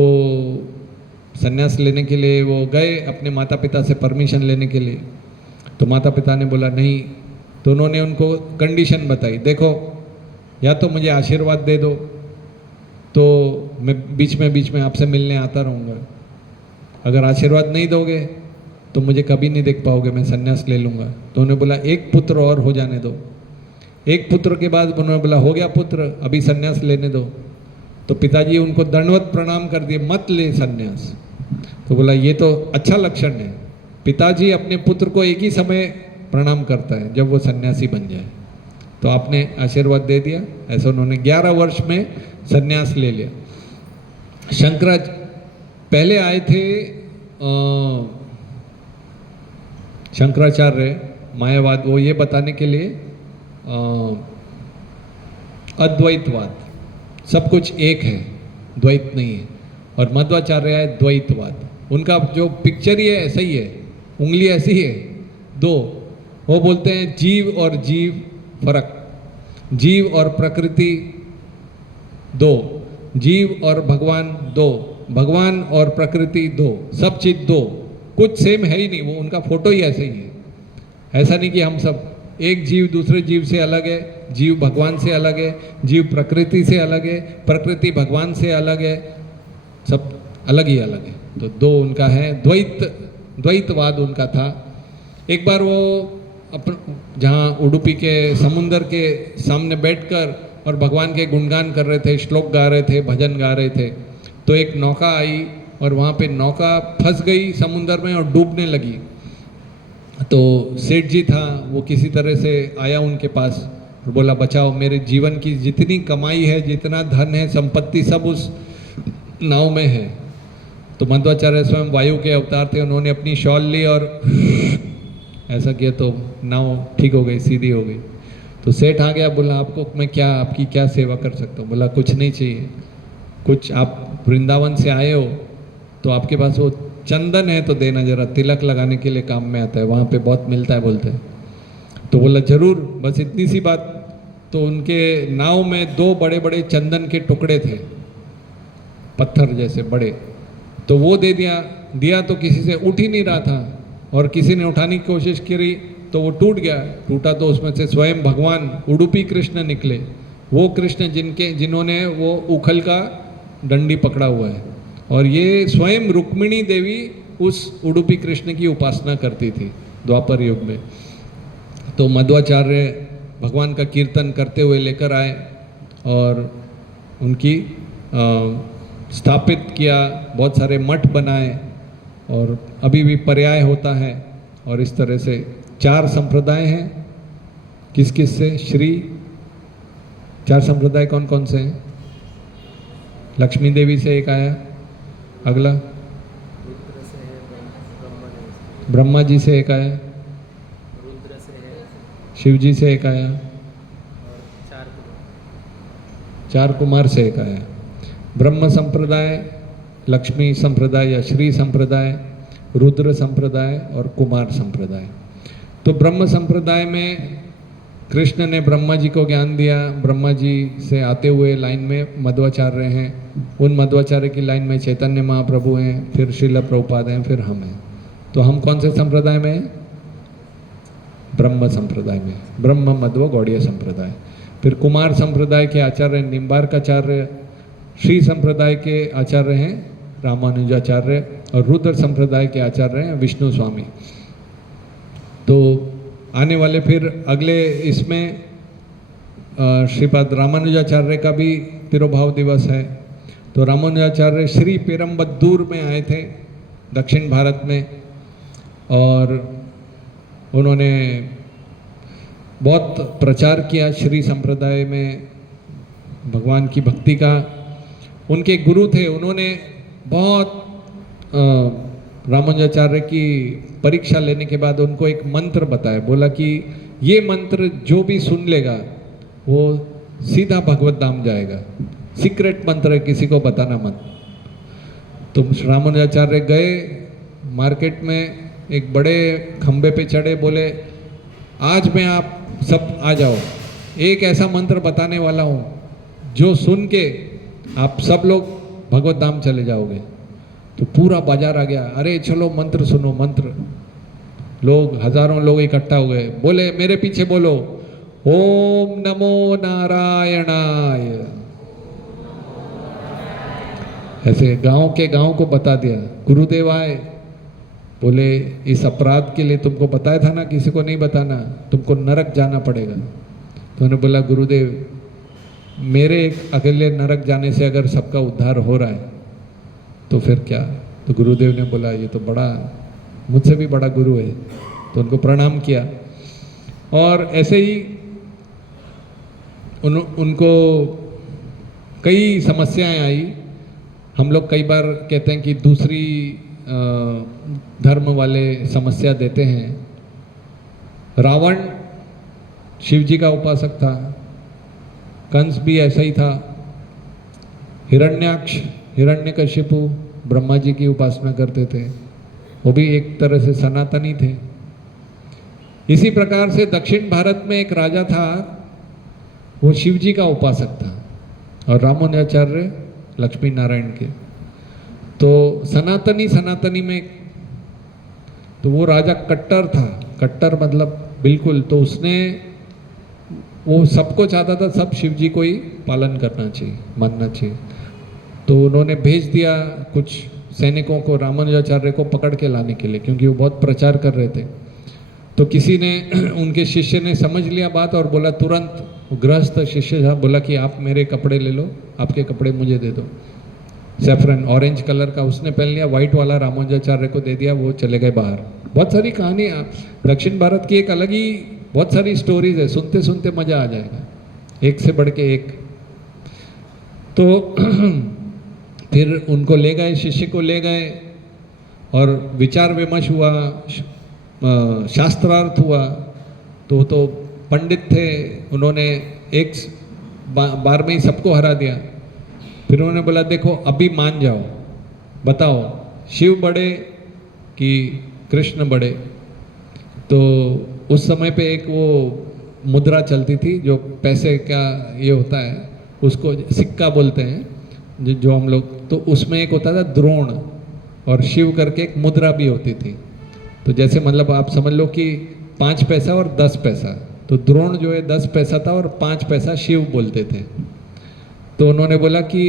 सन्यास लेने के लिए वो गए अपने माता पिता से परमिशन लेने के लिए। तो माता पिता ने बोला नहीं। तो उन्होंने उनको कंडीशन बताई, देखो या तो मुझे आशीर्वाद दे दो तो मैं बीच में आपसे मिलने आता रहूँगा, अगर आशीर्वाद नहीं दोगे तो मुझे कभी नहीं देख पाओगे, मैं सन्यास ले लूँगा। तो उन्होंने बोला एक पुत्र और हो जाने दो। एक पुत्र के बाद उन्होंने बोला हो गया पुत्र, अभी सन्यास लेने दो। तो पिताजी उनको दंडवत प्रणाम कर दिए, मत ले सन्यास। तो बोला ये तो अच्छा लक्षण है, पिताजी अपने पुत्र को एक ही समय प्रणाम करता है जब वो सन्यासी बन जाए। तो आपने आशीर्वाद दे दिया। ऐसा उन्होंने 11 वर्ष में सन्यास ले लिया। शंकराचार्य पहले आए थे, शंकराचार्य मायावाद वो ये बताने के लिए अद्वैतवाद, सब कुछ एक है, द्वैत नहीं है। और मध्वाचार्य है द्वैतवाद। उनका जो पिक्चर ही है ऐसा ही है, उंगली ऐसी है दो। वो बोलते हैं जीव और जीव फर्क, जीव और प्रकृति दो, जीव और भगवान दो, भगवान और प्रकृति दो, सब चीज दो, कुछ सेम है ही नहीं। वो उनका फोटो ही ऐसे ही है। ऐसा नहीं कि हम सब एक जीव दूसरे जीव से अलग है, जीव भगवान से अलग है, जीव प्रकृति से अलग है, प्रकृति भगवान से अलग है, सब अलग ही अलग है। तो दो उनका है, द्वैतवाद उनका था। एक बार वो जहाँ उडुपी के समुंदर के सामने बैठकर और भगवान के गुणगान कर रहे थे, श्लोक गा रहे थे, भजन गा रहे थे। तो एक नौका आई और वहाँ पे नौका फंस गई समुंदर में और डूबने लगी। तो सेठ जी था, वो किसी तरह से आया उनके पास और बोला बचाओ, मेरे जीवन की जितनी कमाई है, जितना धन है, संपत्ति सब उस नाव में है। तो मध्वाचार्य स्वयं वायु के अवतार थे, उन्होंने अपनी शॉल ली और ऐसा किया तो नाव ठीक हो गई, सीधी हो गई। तो सेठ आ गया, बोला आपको मैं क्या, आपकी क्या सेवा कर सकता हूँ? बोला कुछ नहीं चाहिए, कुछ आप वृंदावन से आए हो तो आपके पास वो चंदन है तो देना, जरा तिलक लगाने के लिए काम में आता है, वहाँ पे बहुत मिलता है बोलते हैं। तो बोला जरूर, बस इतनी सी बात। तो उनके नाव में 2 बड़े बड़े चंदन के टुकड़े थे, पत्थर जैसे बड़े। तो वो दे दिया तो किसी से उठ ही नहीं रहा था, और किसी ने उठाने की कोशिश करी तो वो टूट गया। टूटा तो उसमें से स्वयं भगवान उडुपी कृष्ण निकले, वो कृष्ण जिन्होंने वो उखल का डंडी पकड़ा हुआ है। और ये स्वयं रुक्मिणी देवी उस उडुपी कृष्ण की उपासना करती थी द्वापर युग में। तो मध्वाचार्य भगवान का कीर्तन करते हुए लेकर आए और उनकी स्थापित किया, बहुत सारे मठ बनाए और अभी भी पर्याय होता है। और इस तरह से 4 संप्रदाय हैं। किस किस से श्री 4 संप्रदाय कौन कौन से हैं? लक्ष्मी देवी से एक आया, अगला ब्रह्मा जी से एक आया, रुद्र से है, शिव जी से एक आया, 4 कुमार से एक आया। ब्रह्म संप्रदाय, लक्ष्मी संप्रदाय या श्री संप्रदाय, रुद्र संप्रदाय और कुमार संप्रदाय। तो ब्रह्म संप्रदाय में कृष्ण ने ब्रह्मा जी को ज्ञान दिया। ब्रह्मा जी से आते हुए लाइन में मध्वाचार्य हैं, उन मध्वाचार्य की लाइन में चैतन्य महाप्रभु हैं, फिर श्रील प्रभुपाद हैं, फिर हम हैं। तो हम कौन से संप्रदाय में हैं? ब्रह्म संप्रदाय में, ब्रह्म मध्व गौड़ीय संप्रदाय। फिर कुमार संप्रदाय के आचार्य निम्बार्काचार्य, श्री संप्रदाय के आचार्य हैं रामानुजाचार्य, और रुद्र संप्रदाय के आचार्य हैं विष्णु स्वामी। तो आने वाले फिर अगले इसमें श्रीपाद रामानुजाचार्य का भी तिरुभाव दिवस है। तो रामानुजाचार्य श्री पेरम्बदूर में आए थे दक्षिण भारत में, और उन्होंने बहुत प्रचार किया श्री संप्रदाय में भगवान की भक्ति का। उनके गुरु थे, उन्होंने बहुत रामानुजाचार्य की परीक्षा लेने के बाद उनको एक मंत्र बताया। बोला कि ये मंत्र जो भी सुन लेगा वो सीधा भगवत धाम जाएगा, सीक्रेट मंत्र है, किसी को बताना मत। तो रामानुजाचार्य गए मार्केट में, एक बड़े खंबे पे चढ़े, बोले आज मैं आप सब आ जाओ, एक ऐसा मंत्र बताने वाला हूँ जो सुन के आप सब लोग भगवत धाम चले जाओगे। तो पूरा बाजार आ गया, अरे चलो मंत्र सुनो मंत्र। लोग हजारों लोग इकट्ठा हो गए, बोले मेरे पीछे बोलो, ओम नमो नारायणाय। ऐसे गांव के गांव को बता दिया। गुरुदेव आए, बोले इस अपराध के लिए तुमको बताया था ना, किसी को नहीं बताना, तुमको नरक जाना पड़ेगा। तो उन्होंने बोला गुरुदेव मेरे अकेले नरक जाने से अगर सबका उद्धार हो रहा है तो फिर क्या। तो गुरुदेव ने बोला ये तो बड़ा, मुझसे भी बड़ा गुरु है। तो उनको प्रणाम किया। और ऐसे ही उनको कई समस्याएं आई। हम लोग कई बार कहते हैं कि दूसरी धर्म वाले समस्या देते हैं। रावण शिव जी का उपासक था, कंस भी ऐसा ही था, हिरण्याक्ष हिरण्यकशिपु ब्रह्मा जी की उपासना करते थे, वो भी एक तरह से सनातनी थे। इसी प्रकार से दक्षिण भारत में एक राजा था, वो शिव जी का उपासक था और रामानुजाचार्य लक्ष्मी नारायण के। तो सनातनी में तो वो राजा कट्टर था, कट्टर मतलब बिल्कुल। तो उसने वो सबको चाहता था सब शिव जी को ही पालन करना चाहिए, मानना चाहिए। तो उन्होंने भेज दिया कुछ सैनिकों को रामानुजाचार्य को पकड़ के लाने के लिए, क्योंकि वो बहुत प्रचार कर रहे थे। तो किसी ने उनके शिष्य ने समझ लिया बात और बोला तुरंत, गृहस्थ शिष्य था, बोला कि आप मेरे कपड़े ले लो, आपके कपड़े मुझे दे दो। सैफरन ऑरेंज कलर का उसने पहन लिया, व्हाइट वाला रामानुजाचार्य को दे दिया, वो चले गए बाहर। बहुत सारी कहानियाँ दक्षिण भारत की, एक अलग ही बहुत सारी स्टोरीज है, सुनते सुनते मजा आ जाएगा, एक से बढ़ के एक। तो फिर उनको ले गए, शिष्य को ले गए और विचार विमर्श हुआ, शास्त्रार्थ हुआ। तो पंडित थे, उन्होंने एक बार में ही सबको हरा दिया। फिर उन्होंने बोला देखो अभी मान जाओ, बताओ शिव बड़े कि कृष्ण बड़े। तो उस समय पे एक वो मुद्रा चलती थी जो पैसे का ये होता है, उसको सिक्का बोलते हैं जो हम लोग। तो उसमें एक होता था द्रोण और शिव करके एक मुद्रा भी होती थी। तो जैसे मतलब आप समझ लो कि 5 पैसा और 10 पैसा, तो द्रोण जो है 10 पैसा था और 5 पैसा शिव बोलते थे। तो उन्होंने बोला कि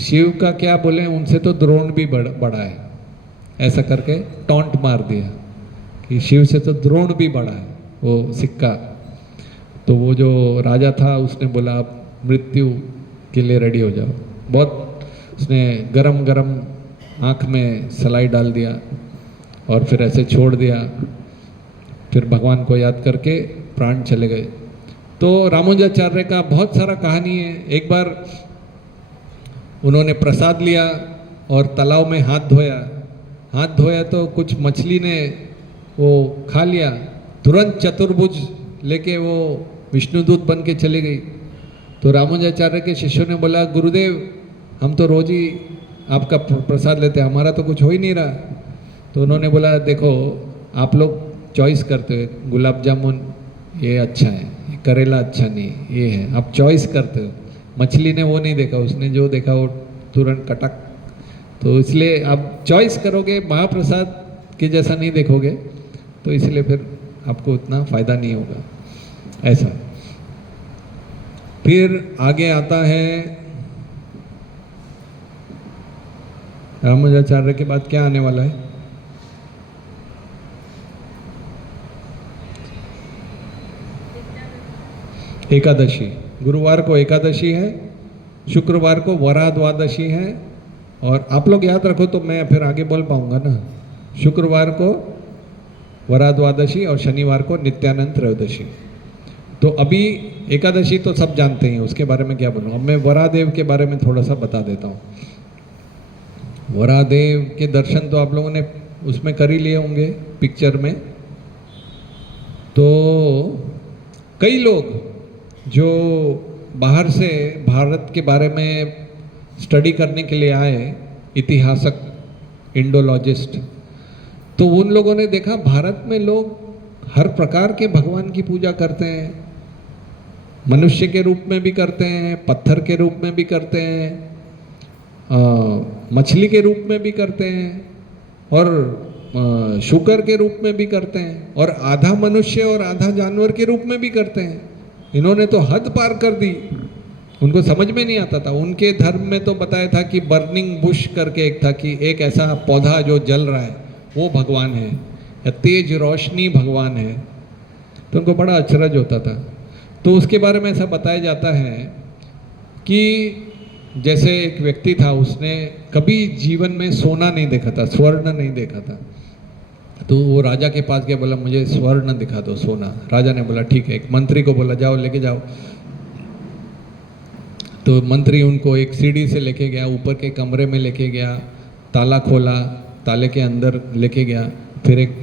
शिव का क्या बोले, उनसे तो द्रोण भी बड़ा है, ऐसा करके टॉन्ट मार दिया कि शिव से तो द्रोण भी बड़ा है वो सिक्का। तो वो जो राजा था उसने बोला आप मृत्यु के लिए रेडी हो जाओ। बहुत उसने गरम गरम आँख में सलाई डाल दिया और फिर ऐसे छोड़ दिया। फिर भगवान को याद करके प्राण चले गए। तो रामानुजाचार्य का बहुत सारा कहानी है। एक बार उन्होंने प्रसाद लिया और तालाब में हाथ धोया तो कुछ मछली ने वो खा लिया, तुरंत चतुर्भुज लेके वो विष्णुदूत बन के चली गई। तो रामानुजाचार्य के शिष्यों ने बोला गुरुदेव हम तो रोज ही आपका प्रसाद लेते हैं, हमारा तो कुछ हो ही नहीं रहा। तो उन्होंने बोला देखो आप लोग चॉइस करते हो, गुलाब जामुन ये अच्छा है, ये करेला अच्छा नहीं, ये है, आप चॉइस करते हो। मछली ने वो नहीं देखा, उसने जो देखा वो तुरंत कटक। तो इसलिए आप चॉइस करोगे, महाप्रसाद के जैसा नहीं देखोगे, तो इसलिए फिर आपको उतना फायदा नहीं होगा ऐसा। फिर आगे आता है रामानुजाचार्य के बाद क्या आने वाला है, एकादशी। गुरुवार को एकादशी है, शुक्रवार को वरा द्वादशी है। और आप लोग याद रखो तो मैं फिर आगे बोल पाऊंगा ना। शुक्रवार को वरा द्वादशी और शनिवार को नित्यानंद त्रयोदशी। तो अभी एकादशी तो सब जानते हैं, उसके बारे में क्या बोलूँ। अब मैं वरादेव के बारे में थोड़ा सा बता देता हूँ। वरादेव के दर्शन तो आप लोगों ने उसमें कर ही लिए होंगे पिक्चर में। तो कई लोग जो बाहर से भारत के बारे में स्टडी करने के लिए आए, इतिहासक इंडोलॉजिस्ट, तो उन लोगों ने देखा भारत में लोग हर प्रकार के भगवान की पूजा करते हैं। मनुष्य के रूप में भी करते हैं, पत्थर के रूप में भी करते हैं, मछली के रूप में भी करते हैं, और शुकर के रूप में भी करते हैं, और आधा मनुष्य और आधा जानवर के रूप में भी करते हैं। इन्होंने तो हद पार कर दी, उनको समझ में नहीं आता था। उनके धर्म में तो बताया था कि बर्निंग बुश करके एक था, कि एक ऐसा पौधा जो जल रहा है वो भगवान है, या तेज रोशनी भगवान है। तो उनको बड़ा अचरज होता था। तो उसके बारे में ऐसा बताया जाता है कि जैसे एक व्यक्ति था, उसने कभी जीवन में सोना नहीं देखा था, स्वर्ण नहीं देखा था। तो वो राजा के पास गया, बोला मुझे स्वर्ण दिखा दो, सोना। राजा ने बोला ठीक है। एक मंत्री को बोला जाओ लेके जाओ। तो मंत्री उनको एक सीढ़ी से लेके गया, ऊपर के कमरे में लेके गया, ताला खोला, ताले के अंदर लेके गया, फिर एक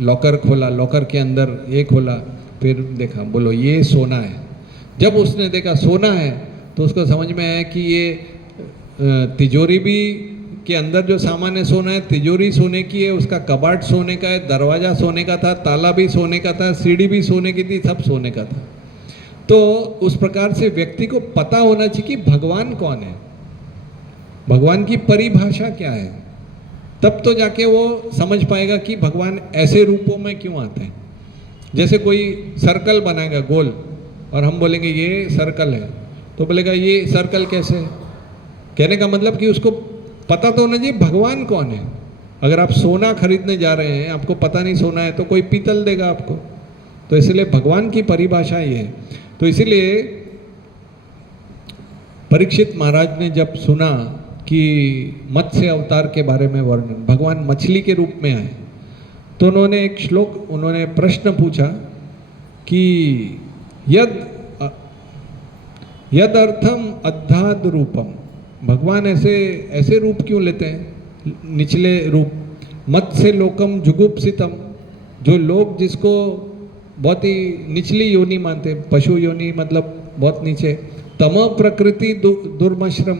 लॉकर खोला, लॉकर के अंदर ये खोला, फिर देखा, बोलो ये सोना है। जब उसने देखा सोना है तो उसको समझ में आया कि ये तिजोरी भी के अंदर जो सामान है सोना है, तिजोरी सोने की है, उसका कबाड़ सोने का है, दरवाज़ा सोने का था, ताला भी सोने का था, सीढ़ी भी सोने की थी, सब सोने का था। तो उस प्रकार से व्यक्ति को पता होना चाहिए कि भगवान कौन है, भगवान की परिभाषा क्या है, तब तो जाके वो समझ पाएगा कि भगवान ऐसे रूपों में क्यों आते हैं। जैसे कोई सर्कल बनाएगा गोल, और हम बोलेंगे ये सर्कल है, तो बोलेगा ये सर्कल कैसे? कहने का मतलब कि उसको पता तो होना चाहिए भगवान कौन है। अगर आप सोना खरीदने जा रहे हैं, आपको पता नहीं सोना है, तो कोई पीतल देगा आपको। तो इसलिए भगवान की परिभाषा ये है। तो इसीलिए परीक्षित महाराज ने जब सुना कि मत्स्य अवतार के बारे में वर्णन, भगवान मछली के रूप में आए, तो उन्होंने एक श्लोक, उन्होंने प्रश्न पूछा कि यदर्थम अद्धाद रूपम, भगवान ऐसे रूप क्यों लेते हैं, निचले रूप। मत्स्य लोकम जुगुप्सितम, जो लोग जिसको बहुत ही निचली योनि मानते, पशु योनि मतलब बहुत नीचे। तमो प्रकृति दुर्मश्रम,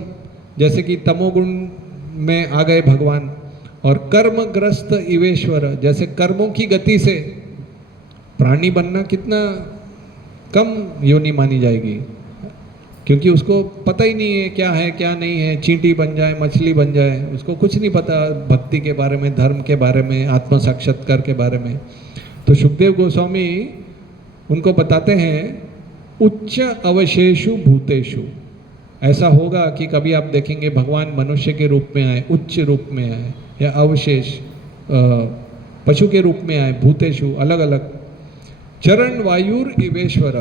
जैसे कि तमोगुण में आ गए भगवान। और कर्मग्रस्त इवेश्वर, जैसे कर्मों की गति से प्राणी बनना कितना कम योनि मानी जाएगी, क्योंकि उसको पता ही नहीं है क्या है क्या नहीं है। चींटी बन जाए, मछली बन जाए, उसको कुछ नहीं पता भक्ति के बारे में, धर्म के बारे में, आत्म साक्षात्कार के बारे में। तो सुखदेव गोस्वामी उनको बताते हैं उच्च अवशेषु भूतेषु। ऐसा होगा कि कभी आप देखेंगे भगवान मनुष्य के रूप में आए, उच्च रूप में आए, या अवशेष पशु के रूप में आए, भूतेषु अलग अलग। चरण वायुर इवेश्वर,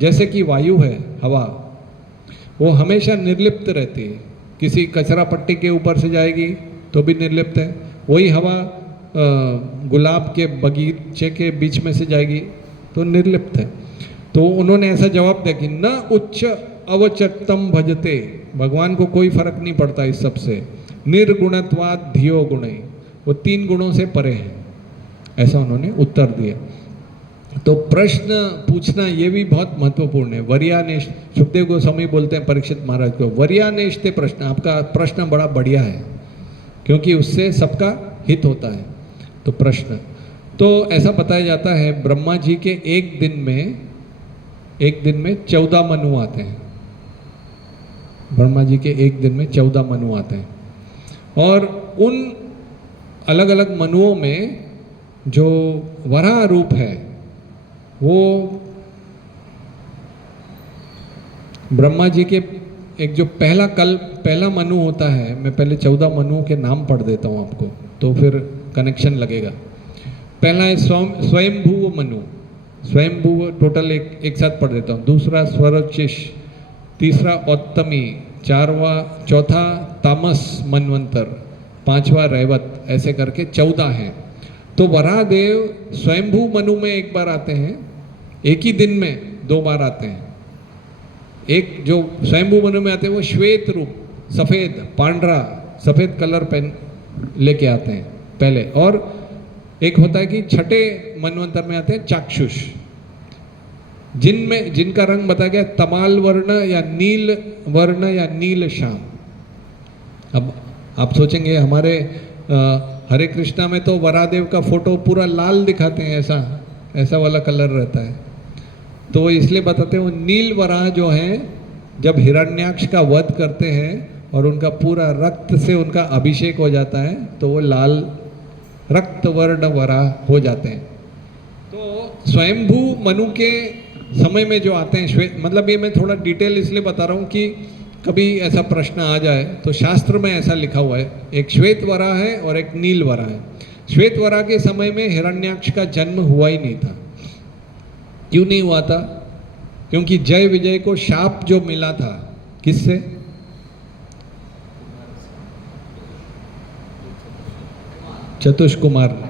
जैसे कि वायु है, हवा, वो हमेशा निर्लिप्त रहती है। किसी कचरा पट्टी के ऊपर से जाएगी तो भी निर्लिप्त है। वही हवा गुलाब के बगीचे के बीच में से जाएगी तो निर्लिप्त है। तो उन्होंने ऐसा जवाब दिया कि न उच्च अवचट्टम भजते, भगवान को कोई फर्क नहीं पड़ता इस सब से। निर्गुणत्वाद धियो गुणे, वो 3 गुणों से परे हैं, ऐसा उन्होंने उत्तर दिया। तो प्रश्न पूछना ये भी बहुत महत्वपूर्ण है। वरियानेश, सुखदेव गोस्वामी बोलते हैं परीक्षित महाराज को, वरियानेशते प्रश्न, आपका प्रश्न बड़ा बढ़िया है, क्योंकि उससे सबका हित होता है। तो प्रश्न, तो ऐसा बताया जाता है ब्रह्मा जी के एक दिन में 14 मनु आते हैं। ब्रह्मा जी के एक दिन में 14 मनु आते हैं, और उन अलग अलग मनुओं में जो वराह रूप है, वो ब्रह्मा जी के एक जो पहला मनु होता है, मैं पहले 14 मनुओं के नाम पढ़ देता हूँ आपको, तो फिर कनेक्शन लगेगा। पहला है स्वयंभुव मनु, स्वयंभुव टोटल एक साथ पढ़ देता हूँ। दूसरा स्वरचिश, तीसरा औत्तमी, चौथा तामस मनवंतर, 5वां रैवत, ऐसे करके 14 हैं। तो वराहदेव स्वयंभू मनु में एक बार आते हैं, एक ही दिन में 2 बार आते हैं। एक जो स्वयंभू मनु में आते हैं वो श्वेत रूप, सफ़ेद पांडरा सफ़ेद कलर पहन लेके आते हैं पहले। और एक होता है कि छठे मनवंतर में आते हैं चाक्षुष, जिनका रंग बताया गया तमाल वर्ण या नील वर्ण या नील श्याम। अब आप सोचेंगे हमारे हरे कृष्णा में तो वरादेव का फोटो पूरा लाल दिखाते हैं, ऐसा वाला कलर रहता है। तो इसलिए बताते हैं वो नील वराह जो हैं जब हिरण्याक्ष का वध करते हैं और उनका पूरा रक्त से उनका अभिषेक हो जाता है तो वो लाल रक्त वर्ण वराह हो जाते हैं। तो स्वयंभू मनु के समय में जो आते हैं श्वेत, मतलब ये मैं थोड़ा डिटेल इसलिए बता रहा हूँ कि कभी ऐसा प्रश्न आ जाए तो शास्त्र में ऐसा लिखा हुआ है, एक श्वेत वराह है और एक नील वराह है। श्वेत वराह के समय में हिरण्याक्ष का जन्म हुआ ही नहीं था। क्यों नहीं हुआ था? क्योंकि जय विजय को शाप जो मिला था किससे? चतुष्कुमार ने।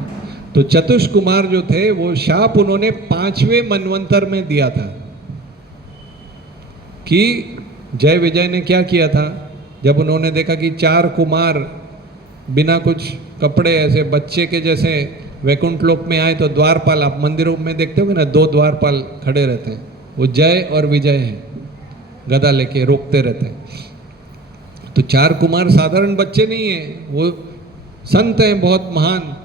तो चतुष्कुमार जो थे वो शाप उन्होंने 5वें मनवंतर में दिया था कि जय विजय ने क्या किया था, जब उन्होंने देखा कि 4 कुमार बिना कुछ कपड़े ऐसे बच्चे के जैसे वैकुंठ लोक में आए तो द्वारपाल, आप मंदिरों में देखते होंगे ना 2 द्वारपाल खड़े रहते हैं, वो जय और विजय हैं, गदा लेके रोकते रहते हैं। तो 4 कुमार साधारण बच्चे नहीं हैं, वो संत हैं बहुत महान।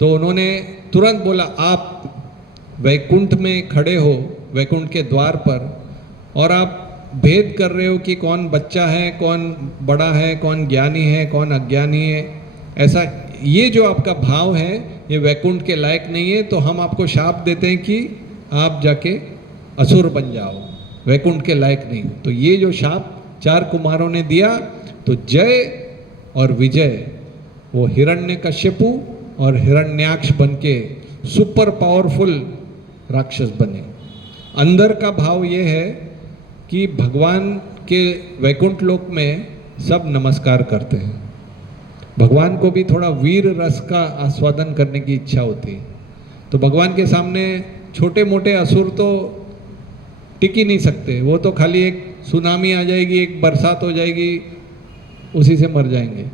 तो उन्होंने तुरंत बोला आप वैकुंठ में खड़े हो, वैकुंठ के द्वार पर, और आप भेद कर रहे हो कि कौन बच्चा है, कौन बड़ा है, कौन ज्ञानी है, कौन अज्ञानी है। ऐसा ये जो आपका भाव है ये वैकुंठ के लायक नहीं है, तो हम आपको शाप देते हैं कि आप जाके असुर बन जाओ, वैकुंठ के लायक नहीं। तो ये जो शाप 4 कुमारों ने दिया, तो जय और विजय वो हिरण्यकश्यपु और हिरण्याक्ष बन के सुपर पावरफुल राक्षस बने। अंदर का भाव ये है कि भगवान के वैकुंठ लोक में सब नमस्कार करते हैं। भगवान को भी थोड़ा वीर रस का आस्वादन करने की इच्छा होती है। तो भगवान के सामने छोटे मोटे असुर तो टिक ही नहीं सकते, वो तो खाली एक सुनामी आ जाएगी, एक बरसात हो जाएगी, उसी से मर जाएंगे।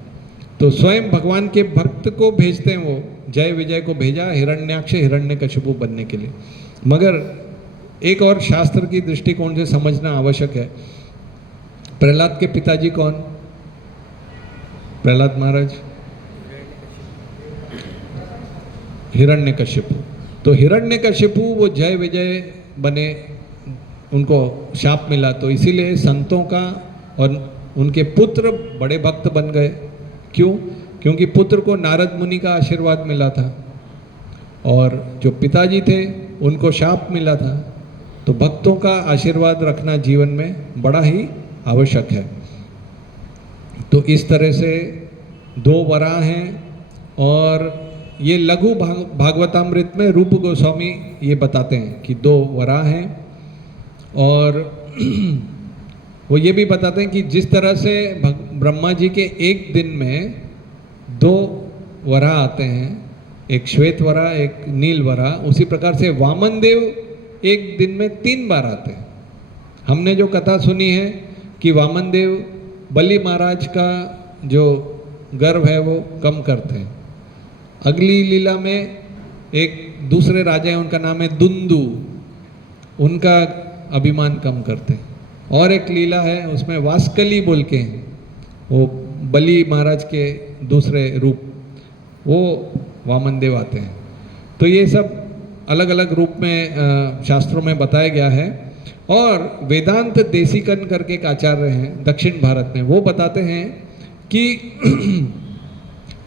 तो स्वयं भगवान के भक्त को भेजते हैं, वो जय विजय को भेजा हिरण्याक्ष हिरण्यकशिपु बनने के लिए। मगर एक और शास्त्र की दृष्टिकोण से समझना आवश्यक है। प्रहलाद के पिताजी कौन? प्रहलाद महाराज हिरण्यकशिपु। तो हिरण्यकशिपु वो जय विजय बने, उनको शाप मिला, तो इसीलिए संतों का और उनके पुत्र बड़े भक्त बन गए। क्यों? क्योंकि पुत्र को नारद मुनि का आशीर्वाद मिला था और जो पिताजी थे उनको शाप मिला था। तो भक्तों का आशीर्वाद रखना जीवन में बड़ा ही आवश्यक है। तो इस तरह से 2 वराह हैं, और ये लघु भागवतामृत में रूप गोस्वामी ये बताते हैं कि 2 वराह हैं। और वो ये भी बताते हैं कि जिस तरह से ब्रह्मा जी के एक दिन में 2 वराह आते हैं, एक श्वेत वराह एक नील वराह, उसी प्रकार से वामन देव एक दिन में 3 बार आते हैं। हमने जो कथा सुनी है कि वामन देव बलि महाराज का जो गर्व है वो कम करते हैं। अगली लीला में एक दूसरे राजा हैं, उनका नाम है दुंदु, उनका अभिमान कम करते हैं। और एक लीला है उसमें वास्कली बोल के हैं, वो बलि महाराज के दूसरे रूप, वो वामन देव आते हैं। तो ये सब अलग अलग रूप में शास्त्रों में बताया गया है। और वेदांत देशिकन करके एक आचार्य हैं दक्षिण भारत में, वो बताते हैं कि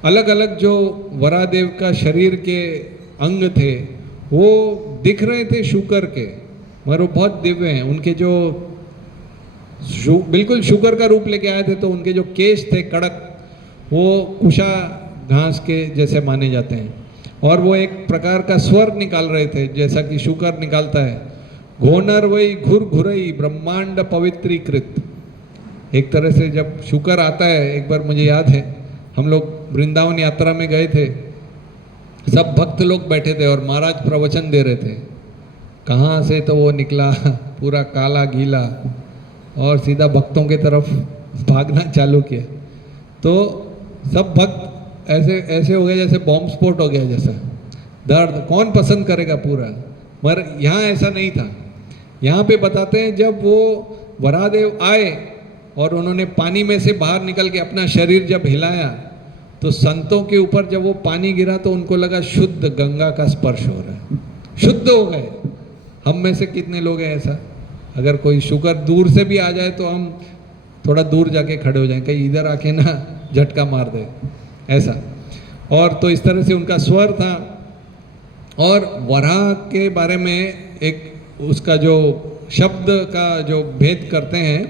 अलग अलग जो वरादेव का शरीर के अंग थे वो दिख रहे थे शुकर के, मगर वो बहुत दिव्य हैं। उनके जो बिल्कुल शुगर का रूप लेके आए थे, तो उनके जो केश थे कड़क, वो कुशा घास के जैसे माने जाते हैं। और वो एक प्रकार का स्वर निकाल रहे थे जैसा कि शुकर निकालता है, घोनर वही घुर घुरई ब्रह्मांड पवित्रीकृत। एक तरह से जब शुकर आता है, एक बार मुझे याद है हम लोग वृंदावन यात्रा में गए थे, सब भक्त लोग बैठे थे और महाराज प्रवचन दे रहे थे। कहाँ से तो वो निकला पूरा काला गीला और सीधा भक्तों के तरफ भागना चालू किया। तो सब भक्त ऐसे ऐसे हो गए जैसे बॉम्ब स्फोट हो गया जैसा, दर्द कौन पसंद करेगा पूरा। मगर यहाँ ऐसा नहीं था। यहाँ पे बताते हैं जब वो वरादेव आए और उन्होंने पानी में से बाहर निकल के अपना शरीर जब हिलाया, तो संतों के ऊपर जब वो पानी गिरा तो उनको लगा शुद्ध गंगा का स्पर्श हो रहा है, शुद्ध हो गए। हम में से कितने लोग हैं ऐसा? अगर कोई शुगर दूर से भी आ जाए तो हम थोड़ा दूर जाके खड़े हो जाएं, कहीं इधर आके ना झटका मार दे, ऐसा। और तो इस तरह से उनका स्वर था। और वराह के बारे में एक उसका जो शब्द का जो भेद करते हैं,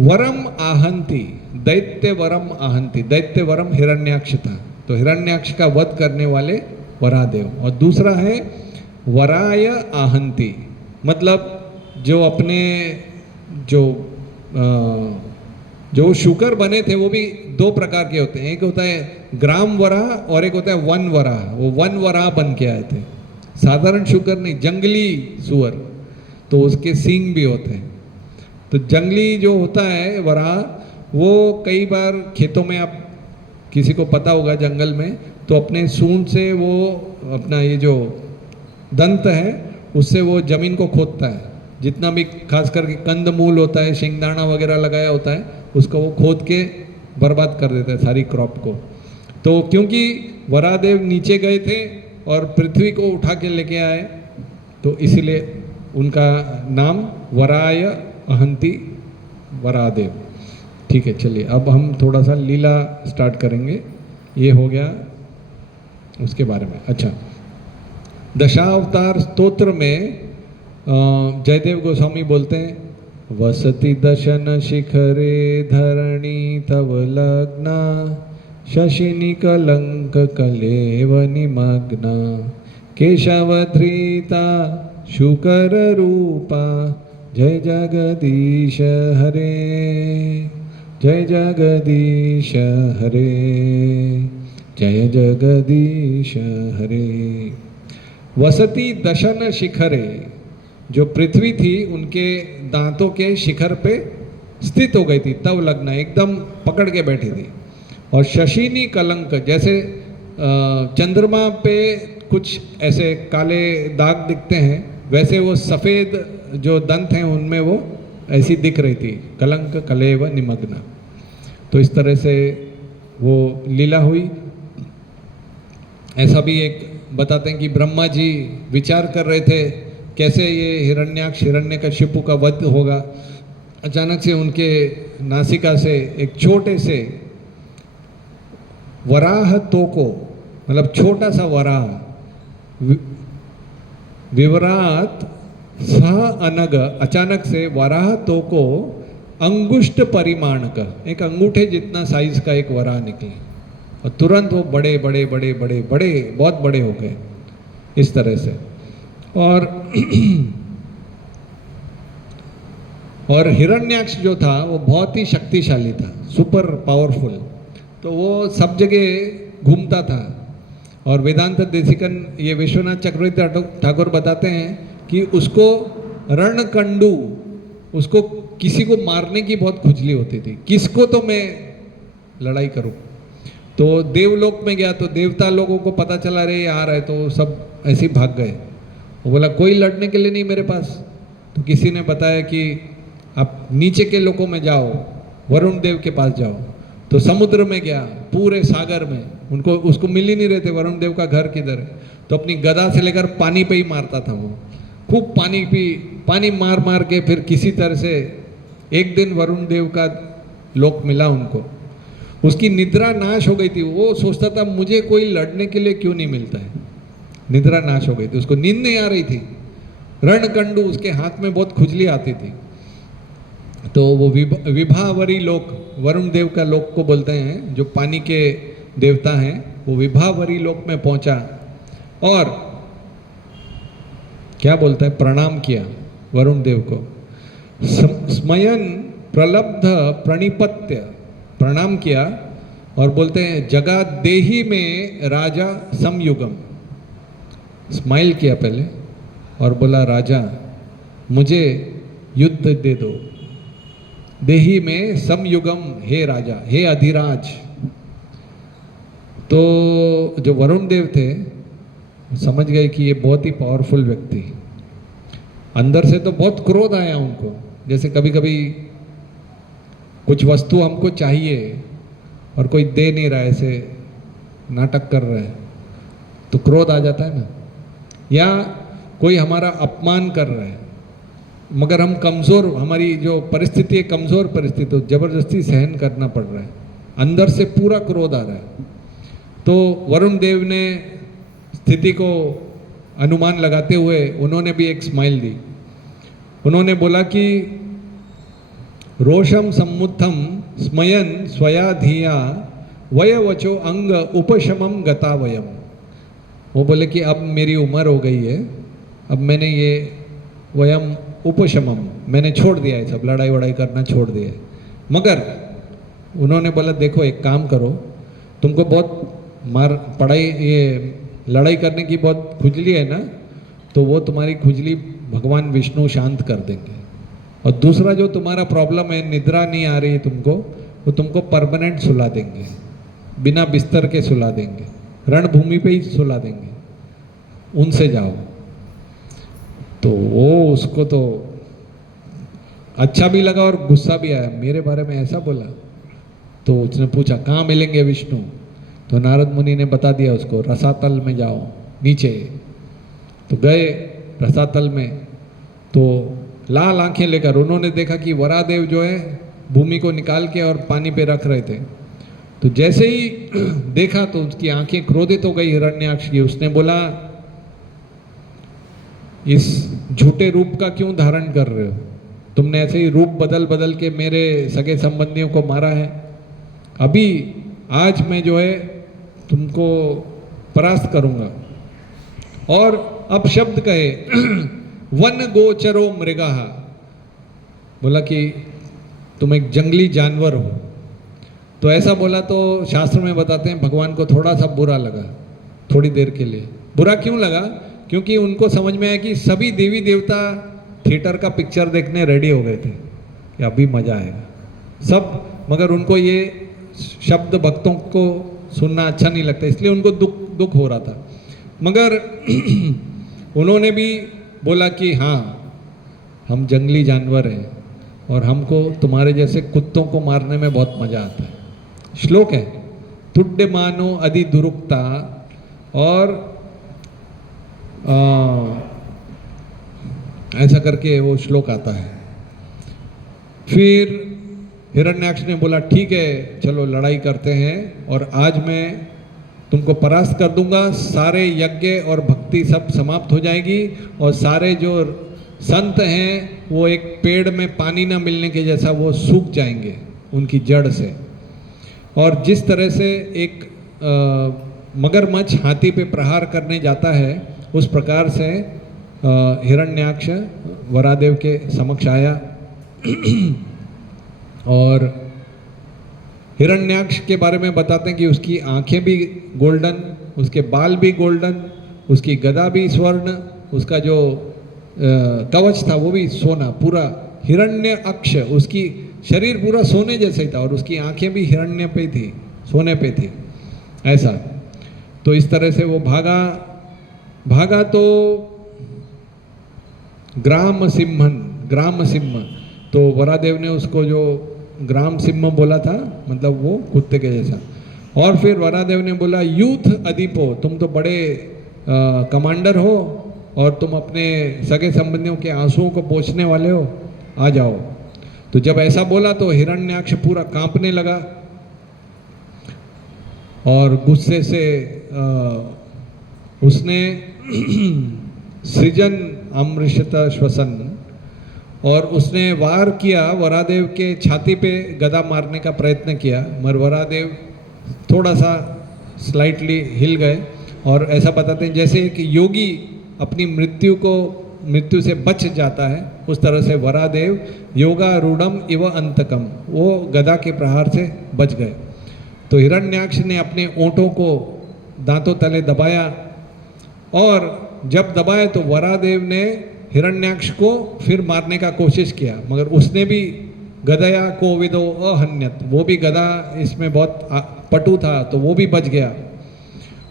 वरम आहंती, दैत्य वरम आहंती, दैत्य वरम हिरण्याक्ष था, तो हिरण्याक्ष का वध करने वाले वराहदेव। और दूसरा है वराय आहंती, मतलब जो अपने जो शुकर बने थे वो भी दो प्रकार के होते हैं, एक होता है ग्राम वराह और एक होता है वन वराह। वो वन वराह बन के आए थे, साधारण शुकर नहीं, जंगली सुअर, तो उसके सींग भी होते हैं। तो जंगली जो होता है वराह, वो कई बार खेतों में, आप किसी को पता होगा जंगल में, तो अपने सूंड से वो अपना ये जो दंत है उससे वो जमीन को खोदता है, जितना भी खास करके कंद मूल होता है, शेंगदाना वगैरह लगाया होता है, उसको वो खोद के बर्बाद कर देता है सारी क्रॉप को। तो क्योंकि वराहदेव नीचे गए थे और पृथ्वी को उठा के लेके आए, तो इसीलिए उनका नाम वराय अहंती वराहदेव। ठीक है, चलिए अब हम थोड़ा सा लीला स्टार्ट करेंगे। ये हो गया उसके बारे में। अच्छा, दशावतार स्तोत्र में जयदेव गोस्वामी बोलते हैं, वसति दशन शिखरे धरणी तव लग्ना, शशिनी कलंक कलेव निमग्ना, केशवधृता शुकर रूपा, जय जगदीश हरे, जय जगदीश हरे, जय जगदीश हरे। वसति दशन शिखरे, जो पृथ्वी थी उनके दांतों के शिखर पे स्थित हो गई थी, तव लगना, एकदम पकड़ के बैठी थी। और शशिनी कलंक, जैसे चंद्रमा पे कुछ ऐसे काले दाग दिखते हैं, वैसे वो सफ़ेद जो दंत हैं उनमें वो ऐसी दिख रही थी, कलंक कलेव निमग्ना। तो इस तरह से वो लीला हुई। ऐसा भी एक बताते हैं कि ब्रह्मा जी विचार कर रहे थे कैसे ये हिरण्याक्ष हिरण्यकशिपु का वध होगा। अचानक से उनके नासिका से एक छोटे से वराह तोको, मतलब छोटा सा वराह, विवरात सह अनग, अचानक से वराह तोको अंगुष्ठ परिमाण का, एक अंगूठे जितना साइज का एक वराह निकले, और तुरंत वो बड़े बड़े बड़े बड़े बड़े बहुत बड़े हो गए इस तरह से। और हिरण्याक्ष जो था वो बहुत ही शक्तिशाली था, सुपर पावरफुल, तो वो सब जगह घूमता था। और वेदांत देशिकन, ये विश्वनाथ चक्रवर्ती ठाकुर बताते हैं कि उसको रणकंडू, उसको किसी को मारने की बहुत खुजली होती थी, किसको तो मैं लड़ाई करूं। तो देवलोक में गया तो देवता लोगों को पता चला रहे आ रहा है, तो सब ऐसे ही भाग गए। वो बोला कोई लड़ने के लिए नहीं मेरे पास। तो किसी ने बताया कि आप नीचे के लोकों में जाओ, वरुण देव के पास जाओ। तो समुद्र में गया, पूरे सागर में, उनको उसको मिल ही नहीं रहे थे वरुण देव का घर किधर है। तो अपनी गदा से लेकर पानी पे ही मारता था वो, खूब पानी मार मार के फिर किसी तरह से एक दिन वरुण देव का लोक मिला उनको। उसकी निद्रा नाश हो गई थी, वो सोचता था मुझे कोई लड़ने के लिए क्यों नहीं मिलता है, निद्रा नाश हो गई थी, उसको नींद नहीं आ रही थी। रणकंडू, उसके हाथ में बहुत खुजली आती थी। तो वो विभावरी लोक, वरुण देव का लोक को बोलते हैं, जो पानी के देवता हैं, वो विभावरी लोक में पहुंचा और क्या बोलता है, प्रणाम किया वरुण देव को। स्मयन प्रलब्ध प्रणिपत्य, प्रणाम किया और बोलते हैं जगा देही में राजा समयुगम। स्माइल किया पहले और बोला राजा मुझे युद्ध दे दो, देही में समयुगम, हे राजा, हे अधिराज। तो जो वरुण देव थे समझ गए कि ये बहुत ही पावरफुल व्यक्ति। अंदर से तो बहुत क्रोध आया उनको, जैसे कभी कभी कुछ वस्तु हमको चाहिए और कोई दे नहीं रहा है, ऐसे नाटक कर रहा है, तो क्रोध आ जाता है ना। या कोई हमारा अपमान कर रहा है, मगर हम कमज़ोर, हमारी जो परिस्थिति है कमज़ोर परिस्थिति, तो ज़बरदस्ती सहन करना पड़ रहा है, अंदर से पूरा क्रोध आ रहा है। तो वरुण देव ने स्थिति को अनुमान लगाते हुए उन्होंने भी एक स्माइल दी। उन्होंने बोला कि रोषम सम्मुत्थम स्मयन स्वया धिया वयवचो अंग उपशमम गतावयम। वो बोले कि अब मेरी उम्र हो गई है, अब मैंने ये वयम उपशमम मैंने छोड़ दिया है, सब लड़ाई वड़ाई करना छोड़ दिया है। मगर उन्होंने बोला देखो एक काम करो, तुमको बहुत पढ़ाई ये लड़ाई करने की बहुत खुजली है ना, तो वो तुम्हारी खुजली भगवान विष्णु शांत कर देंगे। और दूसरा जो तुम्हारा प्रॉब्लम है, निद्रा नहीं आ रही तुमको, वो तुमको परमानेंट सुला देंगे, बिना बिस्तर के सुला देंगे, रणभूमि पे ही सुला देंगे, उनसे जाओ। तो वो उसको तो अच्छा भी लगा और गुस्सा भी आया, मेरे बारे में ऐसा बोला। तो उसने पूछा कहाँ मिलेंगे विष्णु? तो नारद मुनि ने बता दिया उसको, रसातल में जाओ नीचे। तो गए रसातल में, तो लाल आंखें लेकर उन्होंने देखा कि वरादेव जो है भूमि को निकाल के और पानी पे रख रहे थे। तो जैसे ही देखा तो उसकी आंखें क्रोधित हो गई हिरण्याक्ष की। उसने बोला इस झूठे रूप का क्यों धारण कर रहे हो? तुमने ऐसे ही रूप बदल बदल के मेरे सगे संबंधियों को मारा है। अभी आज मैं जो है तुमको परास्त करूंगा। और अब शब्द कहे वन गोचरो मृगा, बोला कि तुम एक जंगली जानवर हो। तो ऐसा बोला तो शास्त्र में बताते हैं भगवान को थोड़ा सा बुरा लगा, थोड़ी देर के लिए। बुरा क्यों लगा? क्योंकि उनको समझ में आया कि सभी देवी देवता थिएटर का पिक्चर देखने रेडी हो गए थे कि अभी मजा आएगा सब, मगर उनको ये शब्द भक्तों को सुनना अच्छा नहीं लगता, इसलिए उनको दुख हो रहा था। मगर उन्होंने भी बोला कि हाँ हम जंगली जानवर हैं और हमको तुम्हारे जैसे कुत्तों को मारने में बहुत मजा आता है। श्लोक है तुड्य मानो अधि दुरुक्ता, और ऐसा करके वो श्लोक आता है। फिर हिरण्याक्ष ने बोला ठीक है चलो लड़ाई करते हैं, और आज मैं तुमको परास्त कर दूंगा, सारे यज्ञ और भक्ति सब समाप्त हो जाएगी, और सारे जो संत हैं वो एक पेड़ में पानी ना मिलने के जैसा वो सूख जाएंगे उनकी जड़ से। और जिस तरह से एक मगरमच्छ हाथी पे प्रहार करने जाता है, उस प्रकार से हिरण्याक्ष वरादेव के समक्ष आया। और हिरण्याक्ष के बारे में बताते हैं कि उसकी आंखें भी गोल्डन, उसके बाल भी गोल्डन, उसकी गदा भी स्वर्ण, उसका जो कवच था वो भी सोना, पूरा हिरण्य अक्ष, उसकी शरीर पूरा सोने जैसा ही था, और उसकी आंखें भी हिरण्य पे थी, सोने पे थी ऐसा। तो इस तरह से वो भागा तो ग्राम सिंह, तो वरादेव ने उसको जो ग्राम सिंह बोला था, मतलब वो कुत्ते के जैसा। और फिर वरादेव ने बोला यूथ अधिपो, तुम तो बड़े कमांडर हो और तुम अपने सगे संबंधियों के आंसुओं को पोंछने वाले हो, आ जाओ। तो जब ऐसा बोला तो हिरण्याक्ष पूरा कांपने लगा और गुस्से से उसने सृजन अमृषत श्वसन, और उसने वार किया वरादेव के छाती पे, गदा मारने का प्रयत्न किया, मगर वरादेव थोड़ा सा स्लाइटली हिल गए। और ऐसा बताते हैं जैसे एक योगी अपनी मृत्यु से बच जाता है, उस तरह से वरादेव योगारूढ़म इव अंतकम, वो गदा के प्रहार से बच गए। तो हिरण्याक्ष ने अपने ओंठों को दांतों तले दबाया, और जब दबाए तो वरादेव ने हिरण्याक्ष को फिर मारने का कोशिश किया, मगर उसने भी गदया कोविदो अहन्यत, वो भी गदा इसमें बहुत पटु था तो वो भी बच गया।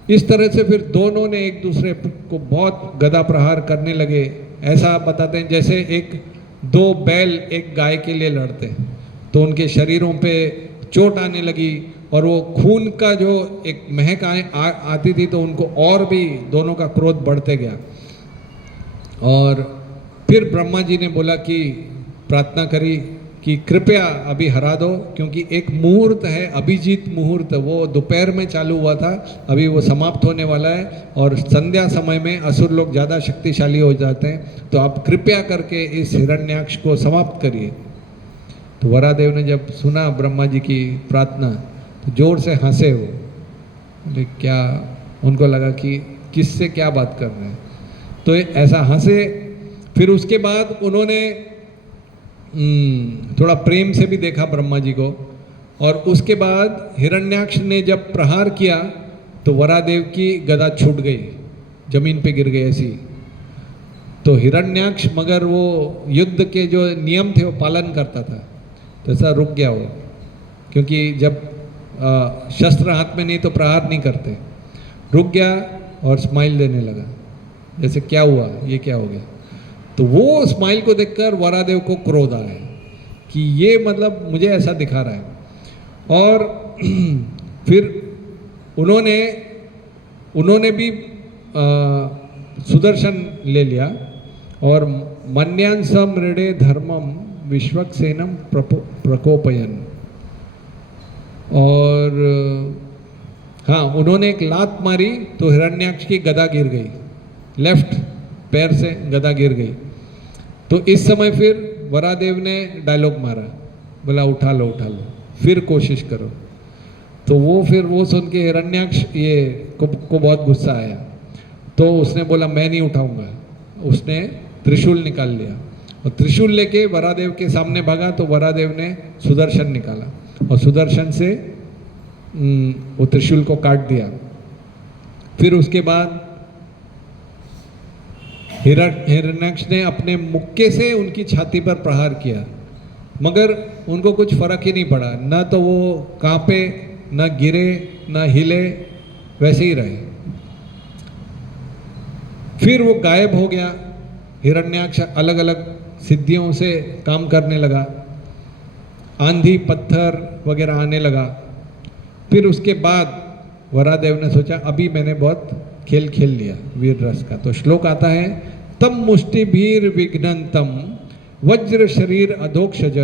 इस तरह से फिर दोनों ने एक दूसरे को बहुत गदा प्रहार करने लगे। ऐसा बताते हैं जैसे दो बैल एक गाय के लिए लड़ते हैं, तो उनके शरीरों पे चोट आने लगी, और वो खून का जो एक महक आती थी, तो उनको और भी दोनों का क्रोध बढ़ते गया। और फिर ब्रह्मा जी ने बोला कि प्रार्थना करी कि कृपया अभी हरा दो, क्योंकि एक मुहूर्त है, अभिजीत मुहूर्त, वो दोपहर में चालू हुआ था, अभी वो समाप्त होने वाला है और संध्या समय में असुर लोग ज़्यादा शक्तिशाली हो जाते हैं, तो आप कृपया करके इस हिरण्याक्ष को समाप्त करिए। तो वरादेव ने जब सुना ब्रह्मा जी की प्रार्थना तो जोर से हंसे वो, बोले क्या, उनको लगा कि किससे क्या बात कर रहे हैं, तो ऐसा हंसे। फिर उसके बाद उन्होंने थोड़ा प्रेम से भी देखा ब्रह्मा जी को, और उसके बाद हिरण्याक्ष ने जब प्रहार किया तो वरादेव की गदा छूट गई, जमीन पे गिर गई ऐसी। तो हिरण्याक्ष मगर वो युद्ध के जो नियम थे वो पालन करता था, तो ऐसा रुक गया वो, क्योंकि जब शस्त्र हाथ में नहीं तो प्रहार नहीं करते। रुक गया और स्माइल देने लगा, जैसे क्या हुआ, ये क्या हो गया। तो वो स्माइल को देखकर वरादेव को क्रोध आया कि ये मतलब मुझे ऐसा दिखा रहा है। और फिर उन्होंने भी सुदर्शन ले लिया और मन्यान समृडे धर्मम विश्वक्सेनम प्रकोपयन, और हाँ, उन्होंने एक लात मारी तो हिरण्याक्ष की गदा गिर गई, लेफ्ट पैर से गदा गिर गई। तो इस समय फिर वरादेव ने डायलॉग मारा, बोला उठा लो उठा लो, फिर कोशिश करो। तो वो सुन के हिरण्याक्ष को बहुत गुस्सा आया, तो उसने बोला मैं नहीं उठाऊंगा। उसने त्रिशूल निकाल लिया और त्रिशूल लेके वरादेव के सामने भागा, तो वरादेव ने सुदर्शन निकाला और सुदर्शन से वो त्रिशूल को काट दिया। फिर उसके बाद हिरण्याक्ष ने अपने मुक्के से उनकी छाती पर प्रहार किया, मगर उनको कुछ फर्क ही नहीं पड़ा, न तो वो कांपे, न गिरे, न हिले, वैसे ही रहे। फिर वो गायब हो गया। हिरण्याक्ष अलग अलग सिद्धियों से काम करने लगा, आंधी पत्थर वगैरह आने लगा। फिर उसके बाद वरादेव ने सोचा अभी मैंने बहुत खेल खेल लिया वीर रस का, तो श्लोक आता है तम मुष्टिभीर विघ्नंतम वज्र शरीर अधोक्षज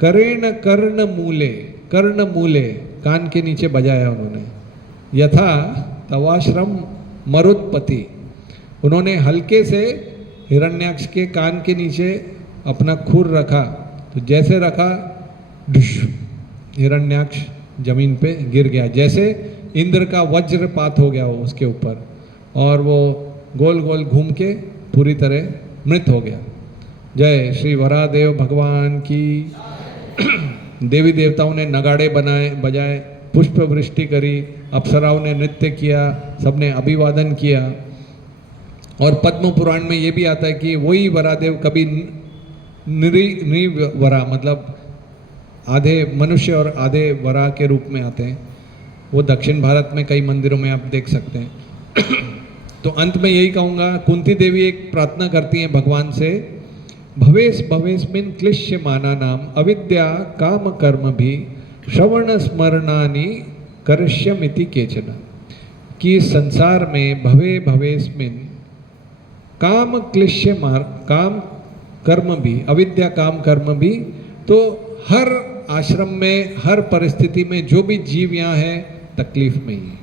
करेण कर्ण मूले, कर्ण मूले कान के नीचे बजाया उन्होंने, यथा तवाश्रम मरुत्पति, उन्होंने हल्के से हिरण्याक्ष के कान के नीचे अपना खुर रखा, तो जैसे रखा डुश, हिरण्याक्ष जमीन पे गिर गया, जैसे इंद्र का वज्रपात हो गया वो उसके ऊपर, और वो गोल गोल घूम के पूरी तरह मृत हो गया। जय श्री वरादेव भगवान की। देवी देवताओं ने नगाड़े बजाए, पुष्प वृष्टि करी, अप्सराओं ने नृत्य किया, सबने अभिवादन किया। और पद्म पुराण में ये भी आता है कि वही वरादेव कभी निर्वरा, मतलब आधे मनुष्य और आधे वरा के रूप में आते हैं। वो दक्षिण भारत में कई मंदिरों में आप देख सकते हैं। तो अंत में यही कहूँगा, कुंती देवी एक प्रार्थना करती हैं भगवान से, भवेश भवेस्मिन क्लिश्य माना नाम अविद्या काम कर्म भी श्रवण स्मरणानि करिष्यमिति केचन, कि संसार में भवे भवेस्मिन काम क्लिश्य काम कर्म भी, अविद्या काम कर्म भी, तो हर आश्रम में हर परिस्थिति में जो भी जीव यहाँ है तकलीफ में ही है,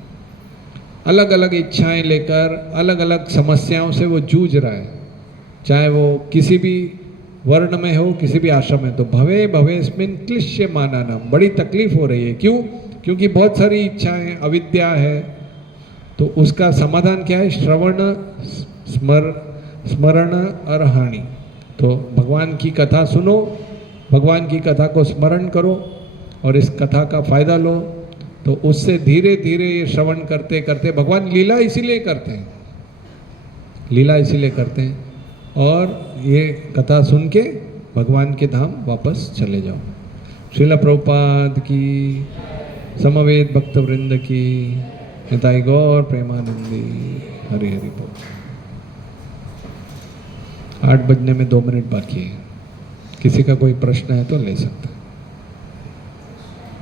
अलग अलग इच्छाएं लेकर अलग अलग समस्याओं से वो जूझ रहा है, चाहे वो किसी भी वर्ण में हो, किसी भी आश्रम में। तो भवे भवेस्मिन क्लिश्य माना नाम, बड़ी तकलीफ हो रही है। क्यों? क्योंकि बहुत सारी इच्छाएं, अविद्या है। तो उसका समाधान क्या है? श्रवण स्मरण अर्हाणि। तो भगवान की कथा सुनो, भगवान की कथा को स्मरण करो और इस कथा का फायदा लो, तो उससे धीरे धीरे ये श्रवण करते करते, भगवान लीला इसीलिए करते हैं, लीला इसीलिए करते हैं, और ये कथा सुन के भगवान के धाम वापस चले जाओ। श्रील प्रभुपाद की, समवेत भक्त वृंद की, निताई गौर प्रेमानंदी। हरि हरि बोल। 8 बजने में 2 मिनट बाकी है, किसी का कोई प्रश्न है तो ले सकता है।